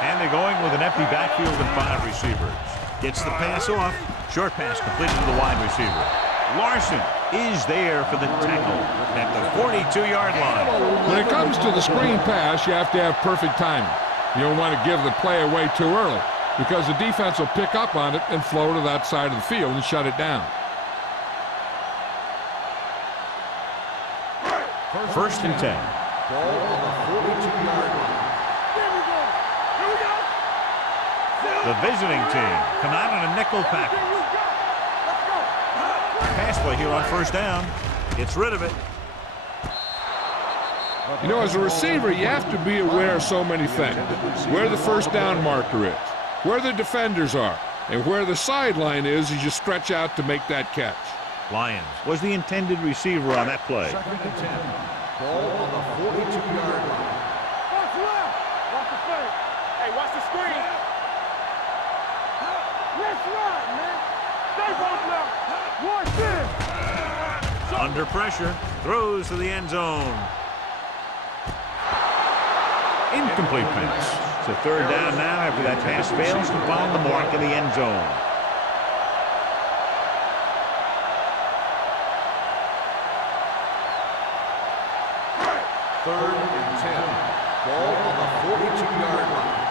And they're going with an empty backfield and 5 receivers. Gets the pass off. Short pass completed to the wide receiver. Larson is there for the tackle at the 42-yard line. When it comes to the screen pass, you have to have perfect timing. You don't want to give the play away too early because the defense will pick up on it and flow to that side of the field and shut it down. First and 10. Ball on the 42-yard line. The visiting team come out in a nickel package. Pass play here on first down. Gets rid of it. You know, as a receiver, you have to be aware of so many things. Where the first down marker is, where the defenders are, and where the sideline is as you stretch out to make that catch. Lyons was the intended receiver on that play. Second and 10. Ball on the 42-yard line. Watch left. Watch the fake. Hey, watch the screen. Let's run, man. Stay both left. Watch this. Under pressure, throws to the end zone. Incomplete pass. It's a third down now after that pass fails to find the mark in the end zone. Third and 10. Ball on the 42-yard line.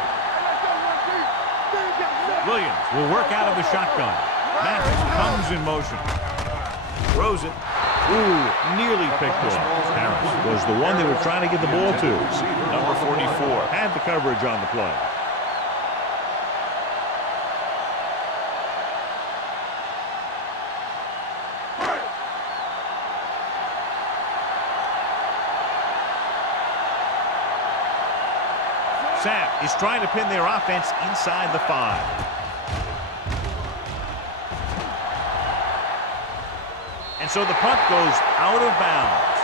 Williams will work out of the shotgun. Mathis comes in motion. Throws it. Ooh, nearly picked off. Harris was the one they were trying to get the ball to. Number 44 had the coverage on the play. Sapp is trying to pin their offense inside the 5. And so the punt goes out of bounds.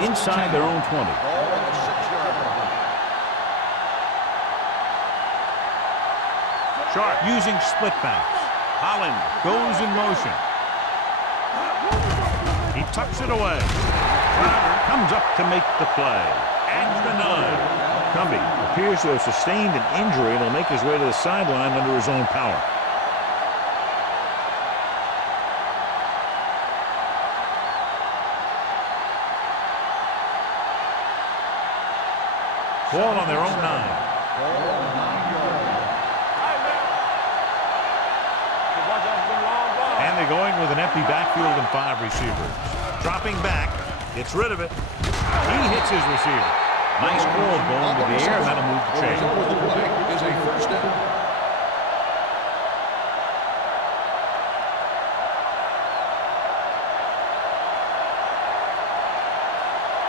Inside their own 20. Ball on the 6-yard line. Sharp using split backs. Holland goes in motion. He tucks it away. Crowder comes up to make the play. At the 9. Cumbie appears to have sustained an injury and will make his way to the sideline under his own power. Ball on their own 9. Ball on the 9-yard line. And they're going with an empty backfield and 5 receivers. Dropping back, gets rid of it. He hits his receiver. Nice ball going to the air, and that'll move the chain. Result of the play is a first down.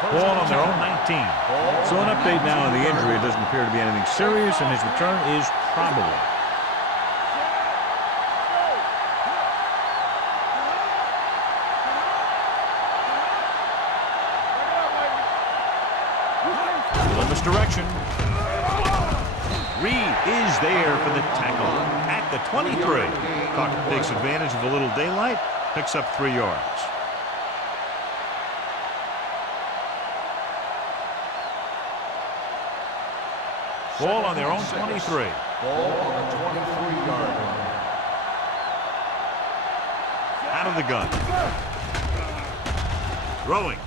Ball on their own 19. So an update now on the injury. It doesn't appear to be anything serious, and his return is probable. Little misdirection. Reed is there for the tackle at the 23. Tucker takes advantage of a little daylight, picks up 3 yards. Ball on their own 23. Ball on the 23-yard line. Out of the gun. Throwing.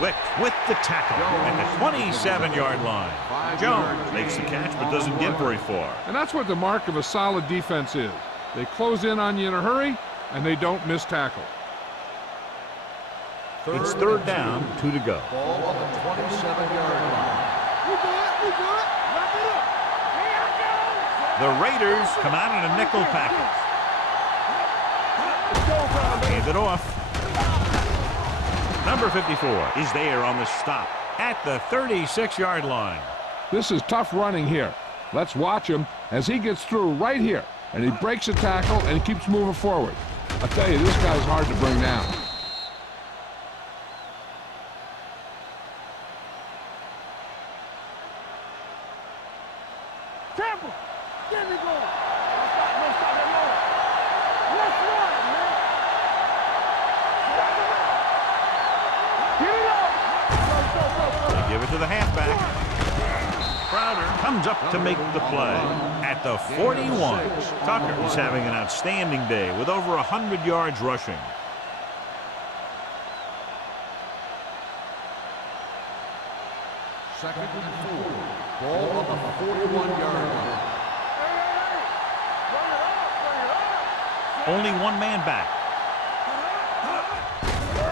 Wick with the tackle at the 27-yard line. Jones makes the catch but doesn't get very far. And that's what the mark of a solid defense is. They close in on you in a hurry, and they don't miss tackle. It's third down, 2 to go. Ball on the 27-yard line. Wrap it up. The Raiders come out in a nickel package. Hand it off. Number 54 is there on the stop at the 36-yard line. This is tough running here. Let's watch him as he gets through right here, and he breaks a tackle and he keeps moving forward. I tell you, this guy's hard to bring down. Temple, get me going. No stop, no. Let's run, man. Get it up. They give it to the halfback. Crowder comes up to make the play at the 41. Tucker is having an outstanding day with over 100 yards rushing. Second and 4. Ball on the 41-yard line. Only one man back.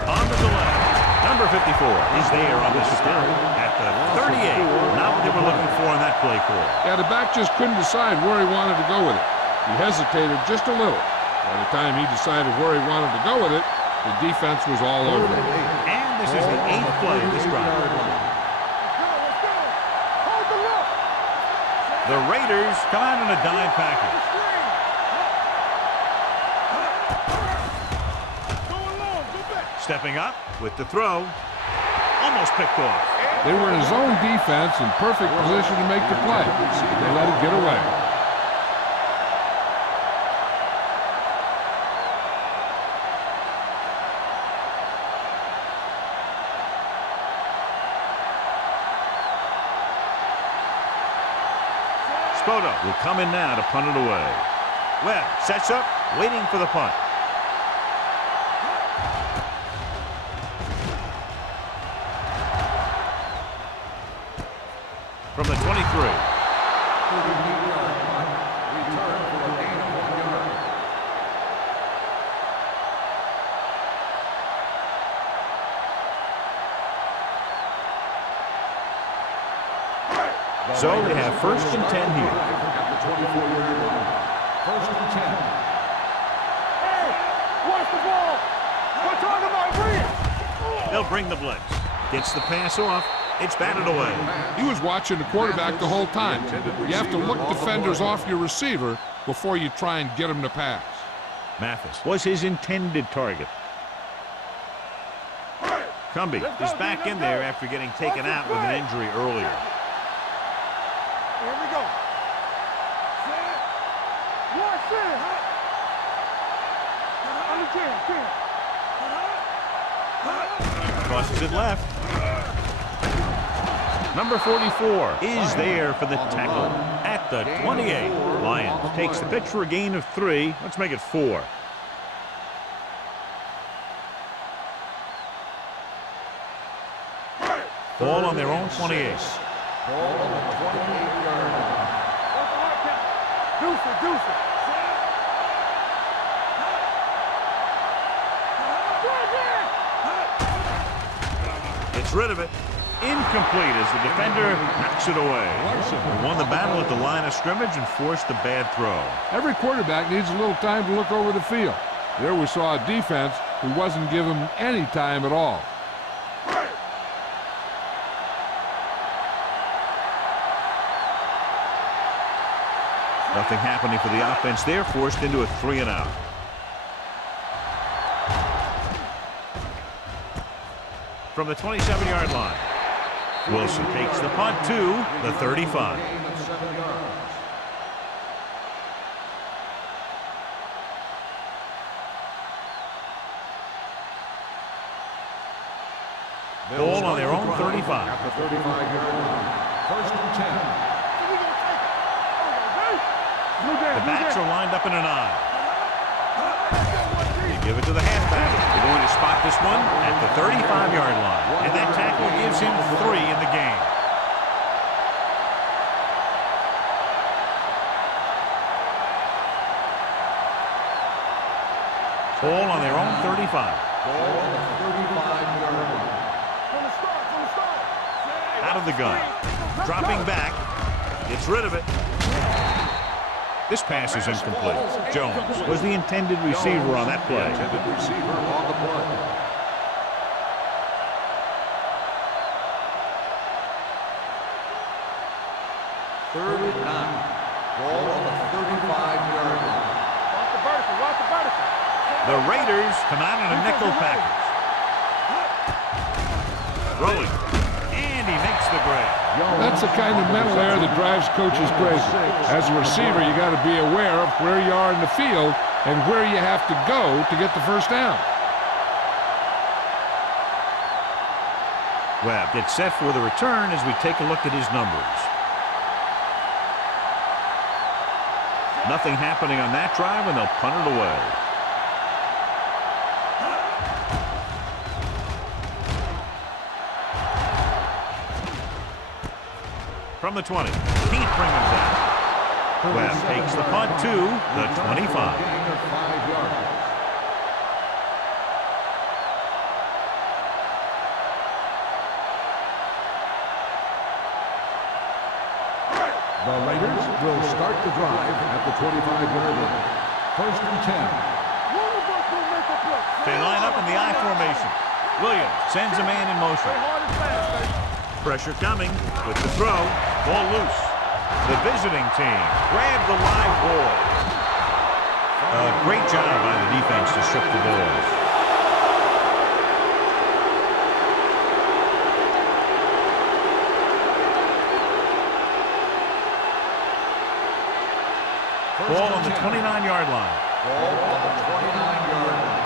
On the delay. Number 54 is there on the stop at the 38. Not what they were looking for in that play call. Yeah, the back just couldn't decide where he wanted to go with it. He hesitated just a little. By the time he decided where he wanted to go with it, the defense was all over it. And this is the 8th play of this drive. The Raiders come out in a dime package. Stepping up with the throw. Almost picked off. They were in zone defense in perfect position to make the play. They let it get away. Spoto will come in now to punt it away. Webb sets up, waiting for the punt. From the 23. So they have 1st and 10 here. At the 24-yard line. 1st and 10. Hey, watch the ball. We're talking about bring. They'll bring the blitz. Gets the pass off. It's batted away. He was watching the quarterback the whole time. You have to look defenders off your receiver before you try and get him to pass. Mathis was his intended target. Cumbie is back in there after getting taken out with an injury earlier. Here we go. Watch this. On the 10. Crosses it left. Number 44 is there for the tackle at the 28. Lions takes the pitch for a gain of 3. Let's make it 4. Ball on their own 28. Ball on the 28-yard line. Deuce it. Gets rid of it. Incomplete as the defender knocks it away. He won the battle at the line of scrimmage and forced a bad throw. Every quarterback needs a little time to look over the field. There we saw a defense who wasn't given any time at all. Nothing happening for the offense there, forced into a 3 and out. From the 27-yard line, Wilson takes the punt to the 35. Gain of 7 yards. Ball on their own 35. At the 35-yard line. 1st and 10. The backs are lined up in an I. They give it to the halfback. They're going to spot this one at the 35-yard line. And that tackle gives him 3 in the game. Ball on their own 35. Ball on the 35-yard line. From the start. Out of the gun. Dropping back. Gets rid of it. This pass is incomplete. Jones was the intended receiver on that play. Intended receiver on the play. Third and 9. Ball The Raiders come out in a nickel package. Throwing. And he makes the grab. That's the kind of mental error that drives coaches crazy. As a receiver, you got to be aware of where you are in the field and where you have to go to get the first down. Webb gets set for the return as we take a look at his numbers. Nothing happening on that drive, and they'll punt it away. From the 20. Can't bring him down. Webb takes the punt to the 25. The Raiders will start the drive at the 25-yard line. 1st and 10. They line up in the I formation. Williams sends a man in motion. Pressure coming with the throw. Ball loose. The visiting team grab the live ball. Great job by the defense to strip the ball. Ball on the 29-yard line. Ball on the 29-yard line.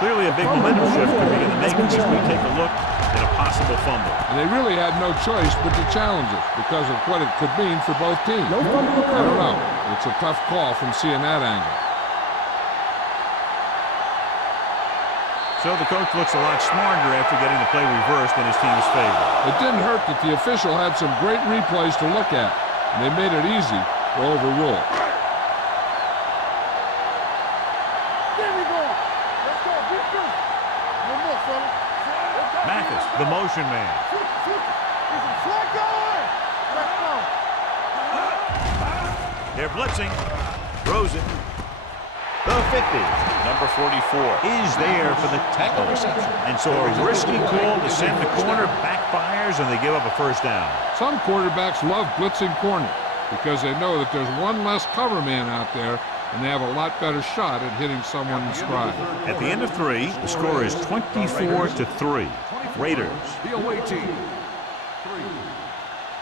Clearly a big momentum shift could be in the making as we take a look at a possible fumble. And they really had no choice but to challenge it because of what it could mean for both teams. I don't know. It's a tough call from seeing that angle. So the coach looks a lot smarter after getting the play reversed in his team's favor. It didn't hurt that the official had some great replays to look at, and they made it easy to overrule. Mathis, the motion man. They're blitzing. Throws it. The 50. Number 44 is there for the tackle reception. And so a risky call to send the corner backfires, and they give up a first down. Some quarterbacks love blitzing corner because they know that there's one less cover man out there, and they have a lot better shot at hitting someone in stride. At the end of 3, the score is 24-3. Raiders. The away team.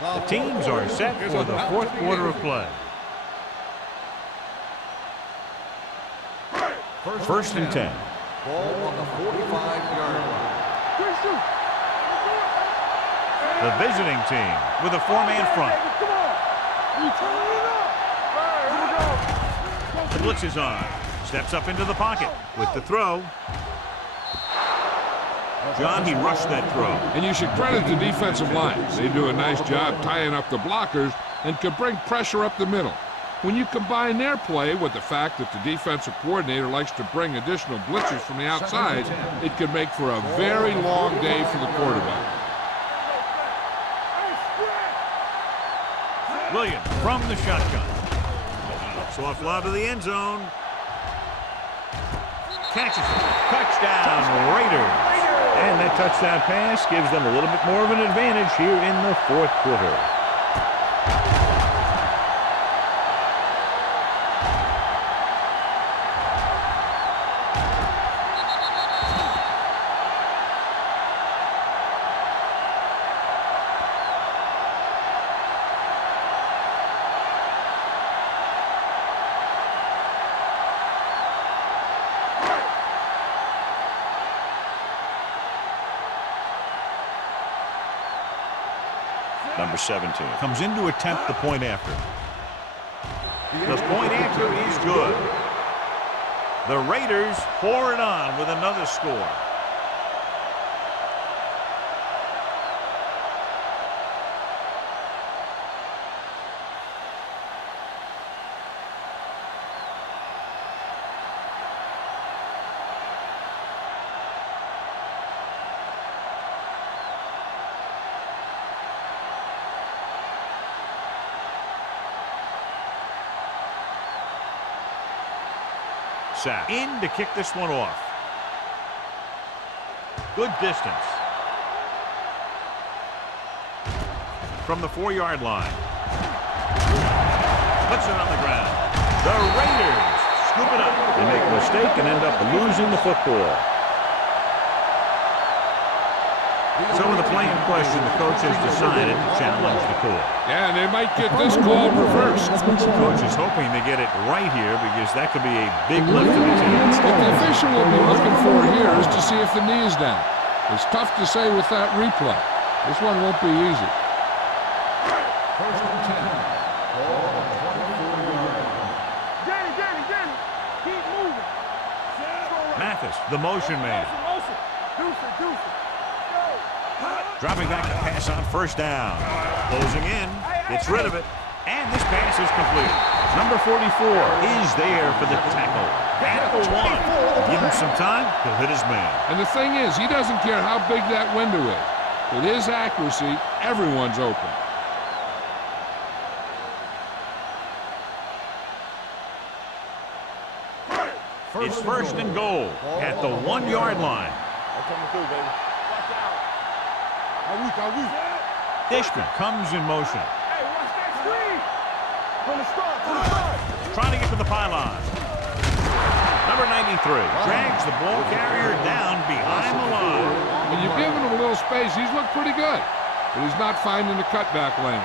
The teams are set for the 4th quarter of play. 1st and 10. Ball on the 45-yard line. The visiting team with a 4-man front. The blitz is on. Steps up into the pocket with the throw. John, he rushed that throw. And you should credit the defensive line. They do a nice job tying up the blockers and can bring pressure up the middle. When you combine their play with the fact that the defensive coordinator likes to bring additional blitzers from the outside, it can make for a very long day for the quarterback. Williams from the shotgun. Soft lob to the end zone. Catches it. Touchdown, Raiders. And that touchdown pass gives them a little bit more of an advantage here in the 4th quarter. Number 17 comes in to attempt the point after. The point after is good. The Raiders pour it on with another score. Sack in to kick this one off. Good distance. From the 4-yard line. Puts it on the ground. The Raiders scoop it up. They make a mistake and end up losing the football. So with the play in question, the coach has decided to challenge the call. Yeah, and they might get this call reversed. The coach is hoping to get it right here because that could be a big lift to the team. What the official will be looking for here is to see if the knee is down. It's tough to say with that replay. This one won't be easy. First and 10. Ball on the 24-yard line. Danny. Keep moving. Mathis, the motion man. Deuce it. Dropping back to pass on first down. Closing in. Gets rid of it. And this pass is complete. Number 44 is there for the tackle. At the one. Give him some time. He'll hit his man. And the thing is, he doesn't care how big that window is. With his accuracy, everyone's open. It's first and goal at the 1-yard line. Dishman comes in motion. Hey, watch that screen. From the start. Trying to get to the pylon. Number 93 drags the ball carrier down behind the line. When you've given him a little space, he's looked pretty good. But he's not finding the cutback lane.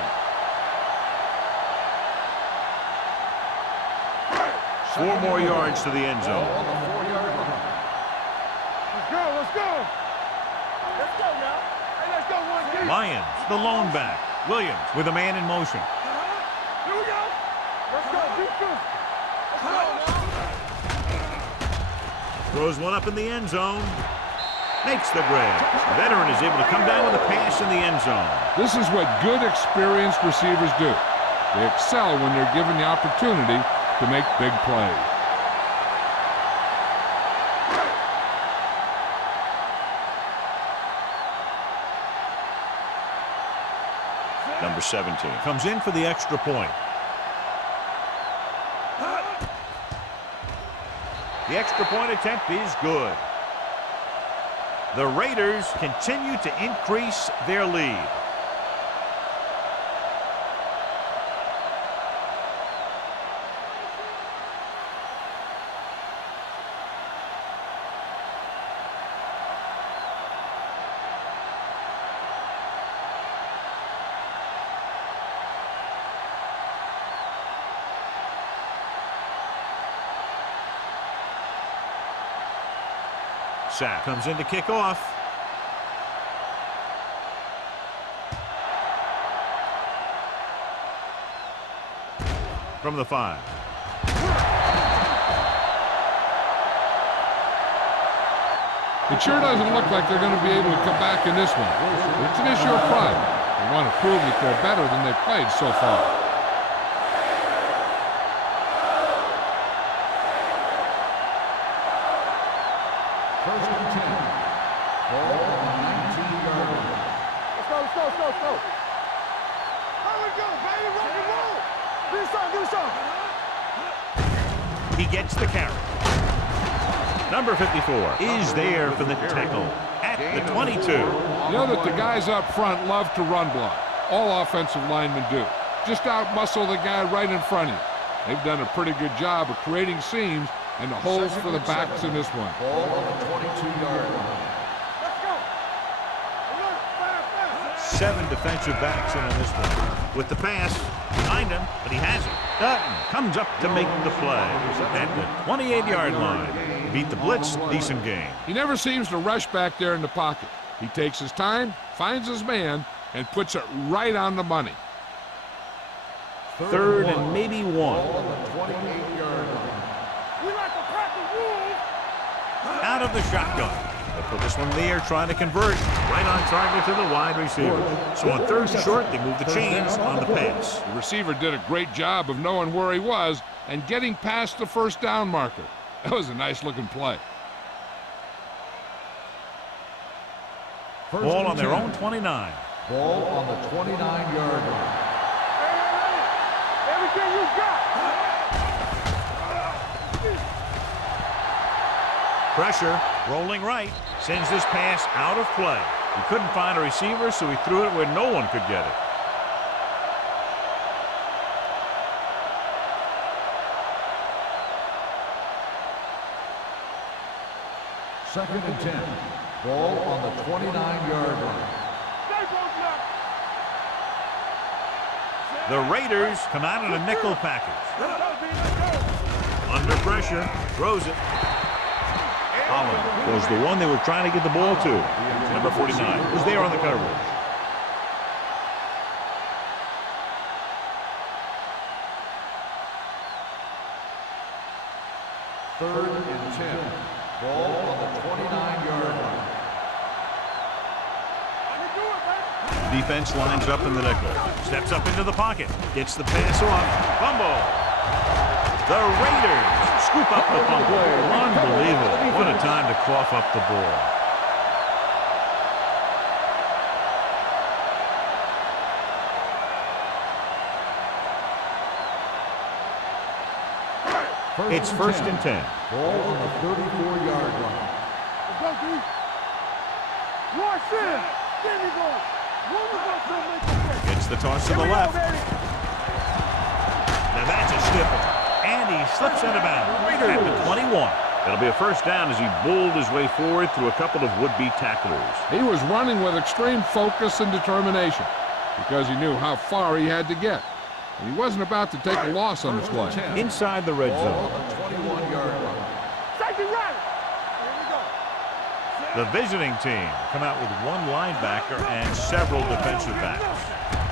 4 more yards to the end zone. On the 4-yard line. Let's go now. Hey, let's go one deep. Lyons, the lone back. Williams with a man in motion. Here we go. Let's go. Let's go now. Throws one up in the end zone. Makes the grab. The veteran is able to come down with a pass in the end zone. This is what good, experienced receivers do. They excel when they're given the opportunity to make big plays. Number 17 comes in for the extra point. The extra point attempt is good. The Raiders continue to increase their lead. Sack comes in to kick off. From the 5. It sure doesn't look like they're going to be able to come back in this one. It's an issue of pride. They want to prove that they're better than they've played so far. First and 10. Ball on the 19-yard line. Let's go. Here we go, baby. Rock and roll. Give me some. He gets the carry. Number 54 is there for the tackle at the 22. You know that the guys up front love to run block. All offensive linemen do. Just out-muscle the guy right in front of you. They've done a pretty good job of creating seams and the holes for the backs in this one. Ball on the 22-yard line. Let's go. 7 defensive backs in on this one. With the pass behind him, but he has it. Dutton comes up to make the play at the 28-yard line. Beat the blitz, decent game. He never seems to rush back there in the pocket. He takes his time, finds his man, and puts it right on the money. Third and maybe 1. Ball on the 28-yard line. We like to crack the rules. Out of the shotgun. They'll put this one in the air, trying to convert. Right on target to the wide receiver. So on 3rd and short, they move the chains on the pass. The receiver did a great job of knowing where he was and getting past the first down marker. That was a nice-looking play. First Ball and on their 10. own 29. Ball on the 29-yard line. Everything you got. Pressure, rolling right, sends this pass out of play. He couldn't find a receiver, so he threw it where no one could get it. 2nd and 10. Ball on the 29-yard line. The Raiders come out in a nickel package. Under pressure, throws it. Holland was the one they were trying to get the ball to. Number 49 was there on the coverage. Third and 10. Ball on the 29-yard line. Defense lines up in the nickel. Steps up into the pocket. Gets the pass off. Fumble. The Raiders scoop up the fumble. Unbelievable. What a time to cough up the ball. It's 1st and 10. Ball on the 34-yard line. Watch it. There we go. Gets the toss to the left. Now that's a stifle. And he slips out of bounds at the 21. It'll be a first down as he bowled his way forward through a couple of would-be tacklers. He was running with extreme focus and determination because he knew how far he had to get. And he wasn't about to take a loss on this play. Inside the red zone. 21-yard line. Second right. The visiting team come out with one linebacker and several defensive backs.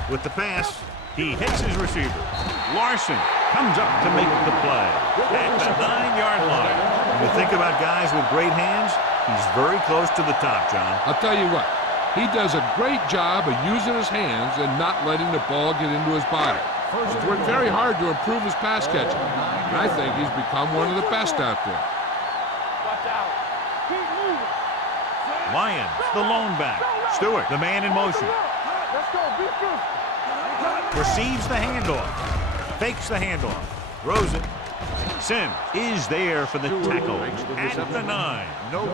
With the pass, he hits his receiver. Larson comes up to make the play at the 9-yard line. When you think about guys with great hands, he's very close to the top, John. I'll tell you what, he does a great job of using his hands and not letting the ball get into his body. He's worked very hard to improve his pass catching, and I think he's become one of the best out there. Watch out. Keep moving. Lyons, the lone back. Stewart, the man in motion. Let's go. Be good. Receives the handoff. Fakes the handoff. Throws it. Sims is there for the tackle at the 9.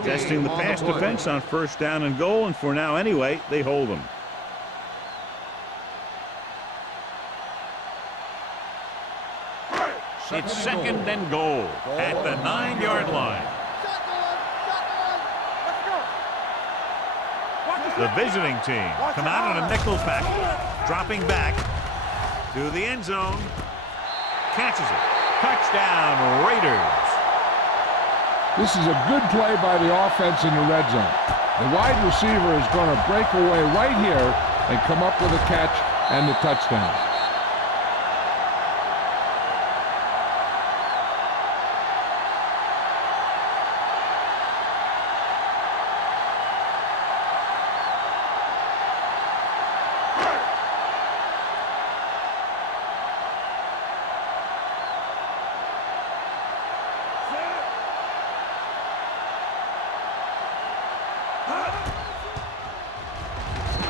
Testing the pass defense on 1st down and goal, and for now anyway, they hold them. It's 2nd and goal at the 9-yard line. The visiting team come out in a nickel package, dropping back to the end zone. Catches it. Touchdown, Raiders. This is a good play by the offense in the red zone. The wide receiver is going to break away right here and come up with a catch and the touchdown.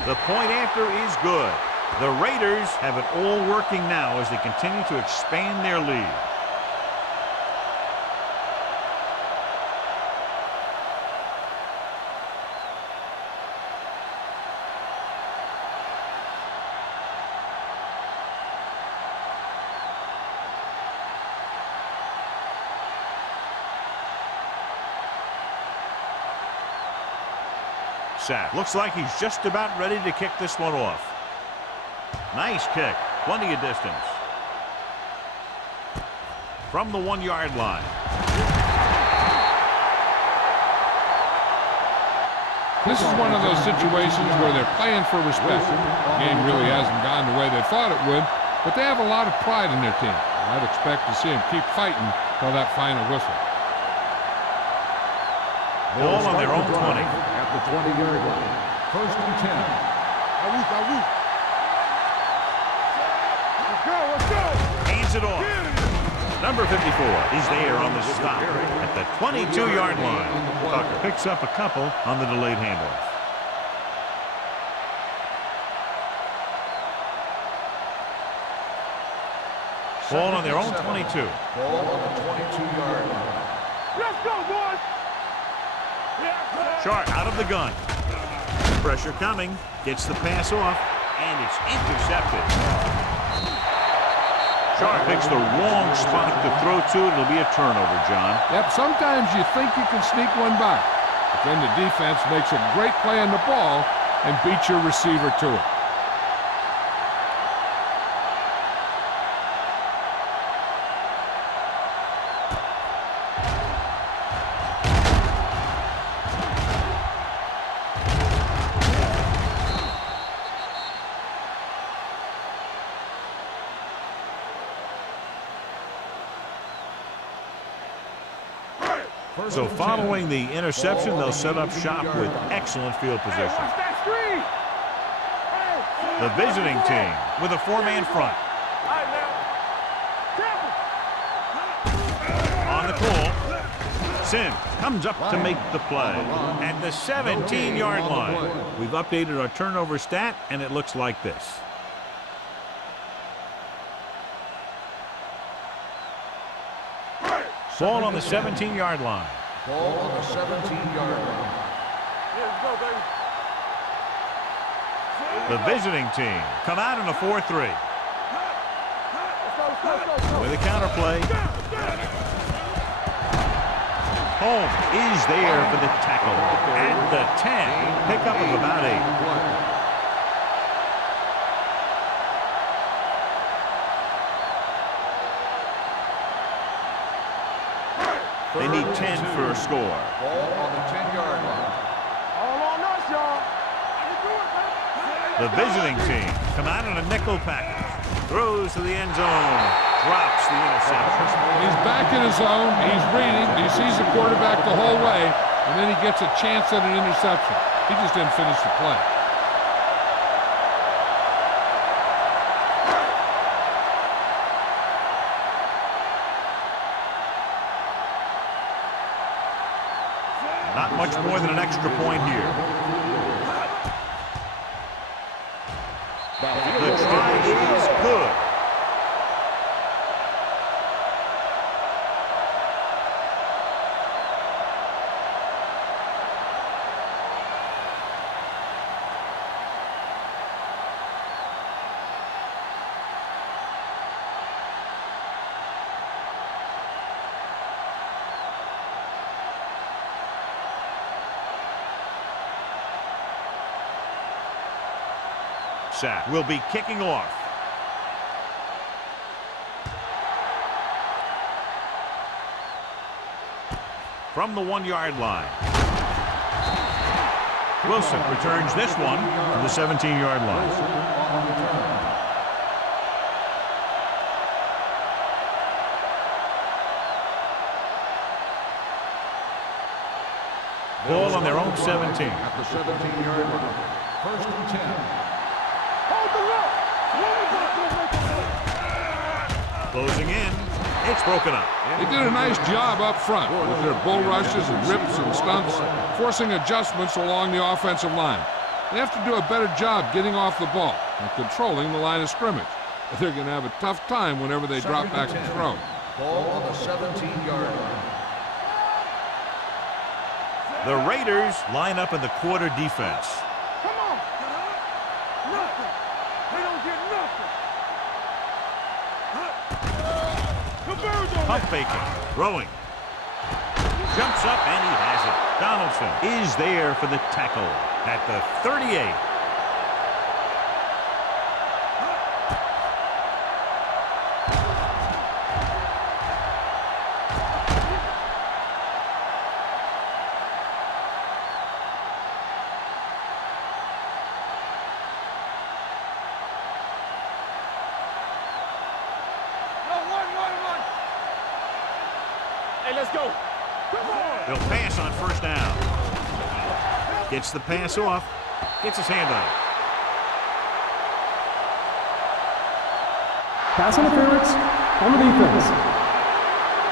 The point after is good. The Raiders have it all working now as they continue to expand their lead. Sack. Looks like he's just about ready to kick this one off. Nice kick. Plenty of distance. From the 1-yard line. This is one of those situations where they're playing for respect. The game really hasn't gone the way they thought it would, but they have a lot of pride in their team. I'd expect to see them keep fighting till that final whistle. Ball on their own 20. At the 20-yard line. 1st and 10. Let's go. Let's go. Hands it off. Number 54 is there on the stop at the 22-yard line. Tucker picks up a couple on the delayed handoff. Ball on their own 22. Ball on the 22-yard line. Let's go, boys. Sharp out of the gun. Pressure coming. Gets the pass off, and it's intercepted. Sharp picks the wrong spot to throw to. It'll be a turnover, John. Yep, sometimes you think you can sneak one by. But then the defense makes a great play on the ball and beats your receiver to it. So following the interception, they'll set up shop with excellent field position. Watch that screen. The visiting team with a four-man front. All right, now. On the call, Sim comes up to make the play at the 17-yard line. We've updated our turnover stat, and it looks like this. Ball on the 17-yard line. Ball on the 17-yard line. Yeah, let's go, baby. The visiting team come out in a 4-3. Let's go. With a counter play. Home is there for the tackle at the 10. Pickup of about 8. They need 10 for a score. Ball on the 10-yard line. All on us, y'all. The visiting team come out in a nickel package. Throws to the end zone. Drops the interception. He's back in his zone. He's reading. He sees the quarterback the whole way, and then he gets a chance at an interception. He just didn't finish the play. Not much more than an extra point here. The try is good. Sack will be kicking off. From the 1-yard line. Wilson returns this one to the 17-yard line. Ball on their own 17. At the 17-yard line. First and 10. Closing in. It's broken up. They did a nice job up front with their bull rushes and rips and stunts, forcing adjustments along the offensive line. They have to do a better job getting off the ball and controlling the line of scrimmage. They're going to have a tough time whenever they drop back to throw. Ball on the 17-yard line. The Raiders line up in the quarter defense. Come on. Nothing. They don't get nothing. Pump faking. Throwing. Jumps up and he has it. Donaldson is there for the tackle at the 38. Hey, let's go. They'll pass on first down. Gets the pass off. Gets his hand on it. Pass interference on the defense.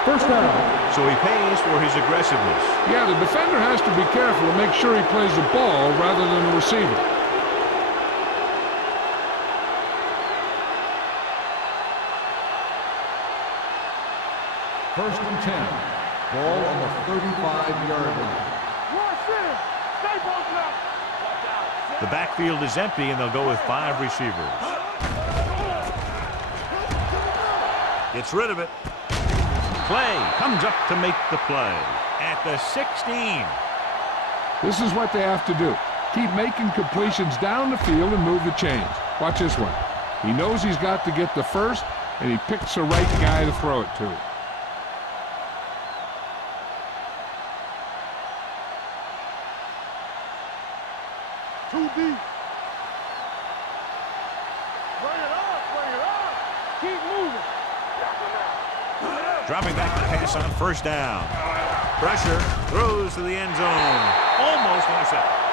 First down. So he pays for his aggressiveness. Yeah, the defender has to be careful to make sure he plays the ball rather than the receiver. First and 10. Ball on the 35-yard line. The backfield is empty, and they'll go with 5 receivers. Gets rid of it. Clay comes up to make the play at the 16. This is what they have to do. Keep making completions down the field and move the chains. Watch this one. He knows he's got to get the first, and he picks the right guy to throw it to. Too deep. Bring it up, bring it up. Keep moving. Dropping back to pass on first down. Pressure, throws to the end zone. Almost intercepted.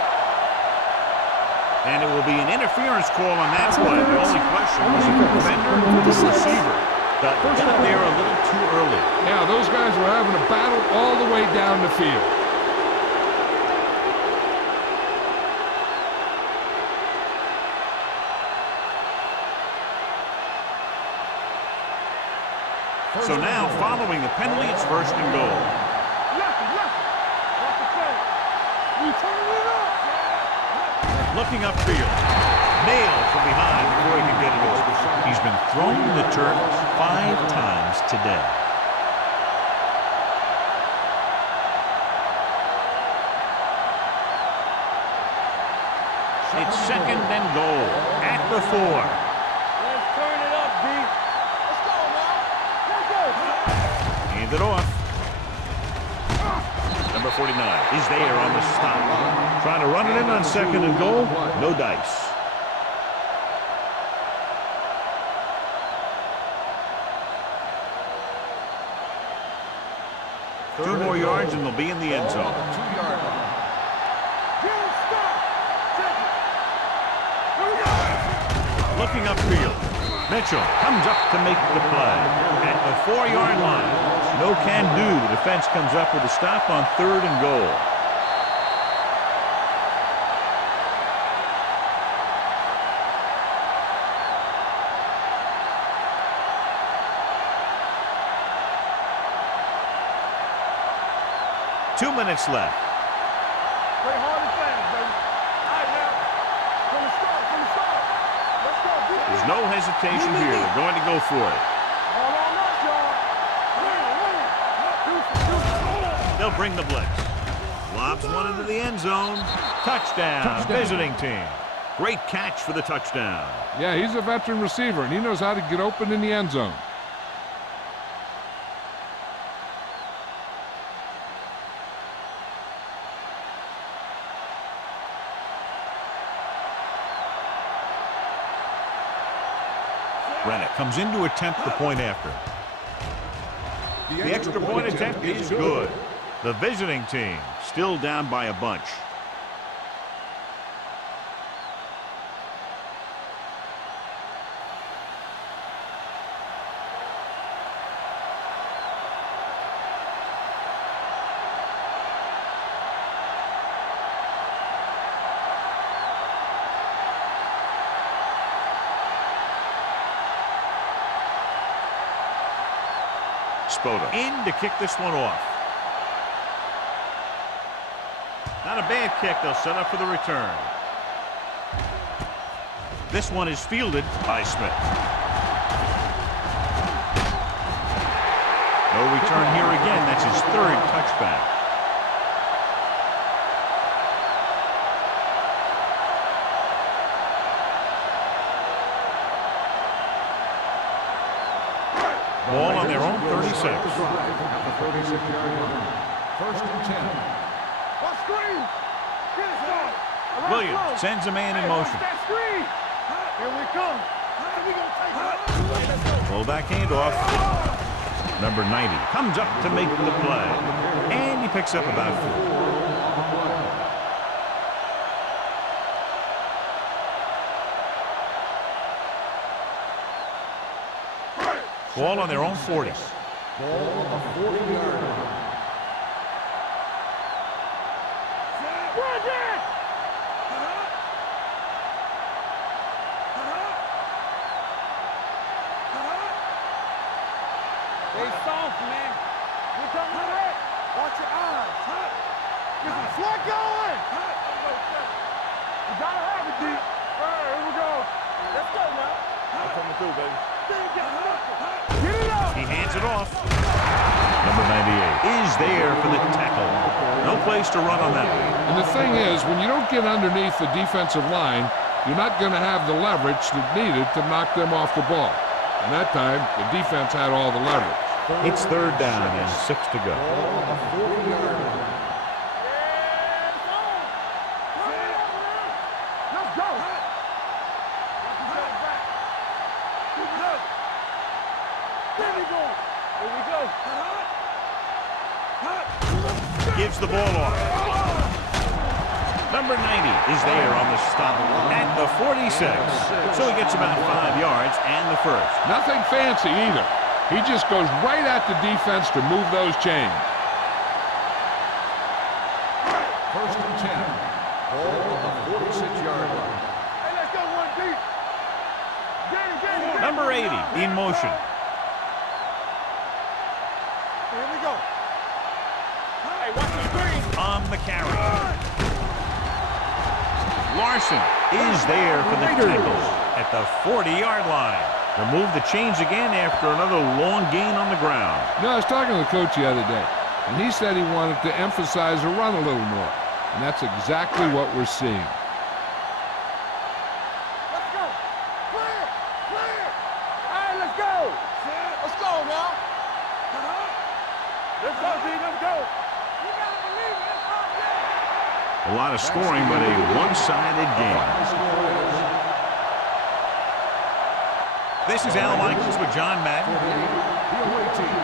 And it will be an interference call on that play. The only question was if the defender or the receiver got there a little too early. Yeah, those guys were having a battle all the way down the field. So now, following the penalty, it's first and goal. Lefty. Watch the play. We turn it up. Looking upfield. Nailed from behind before he can get it over. He's been thrown in the turf 5 times today. It's second and goal at the 4. Let's turn it up, B. Let's go, man. Let's go. Hand it off. Number 49 is there on the stop. Trying to run it in on second and goal. No dice. Two more yards and they'll be in the end zone. 2-yard line. Get him stopped. Take it. Here we go. Looking upfield. Mitchell comes up to make the play. At the 4-yard line. No can do. The defense comes up with a stop on third and goal. Two minutes left. Play hard and fast, baby. All right, now. From the start. Let's go. There's no hesitation here. They're going to go for it. All on us, y'all. They'll bring the blitz. Lobs one into the end zone. Touchdown. Visiting team. Great catch for the touchdown. Yeah, he's a veteran receiver, and he knows how to get open in the end zone. Rennick comes in to attempt the point after. The extra point attempt is good. The visiting team still down by a bunch. Spoda in to kick this one off. Not a bad kick. They'll set up for the return. This one is fielded by Smith. No return here again. That's his 3rd touchback. Ball on their own 36. At the 36-yard line. First and 10. What screen? Get it started. Williams sends a man in motion. That screen. Here we come. We gonna take it. Fullback handoff. Number 90 comes up to make the play. And he picks up about 4. Ball on their own 40. Ball on the 40-yard line. Stay soft, man. Here comes the red. Watch your eyes. Get some sweat going. You gotta have it, D. All right, here we go. Let's go now. I'm coming through, baby. Get it up. He hands it off. Number Number 98 is there for the tackle. No place to run on that one. And the thing is, when you don't get underneath the defensive line, you're not going to have the leverage that needed to knock them off the ball. And that time, the defense had all the leverage. It's third down and 6 to go. Gives the ball off. Number 90 is there on the stop at the 46. So he gets about 5 yards and the first. Nothing fancy either. He just goes right at the defense to move those chains. First and 10. Ball on the 46-yard line. Hey, let's go one deep. Get him. Number 80 in motion. Here we go. Hey, watch the screen. On the carry. Larson is there for the tackle at the 40-yard line. They'll move the chains again after another long gain on the ground. You know, I was talking to the coach the other day, and he said he wanted to emphasize the run a little more. And that's exactly what we're seeing. Let's go. Clear. All right, let's go. Let's go now. Let's go, D. Let's go. You gotta believe it. Let's go. A lot of scoring, but a one-sided game. This is Al Michaels with John Madden. The away team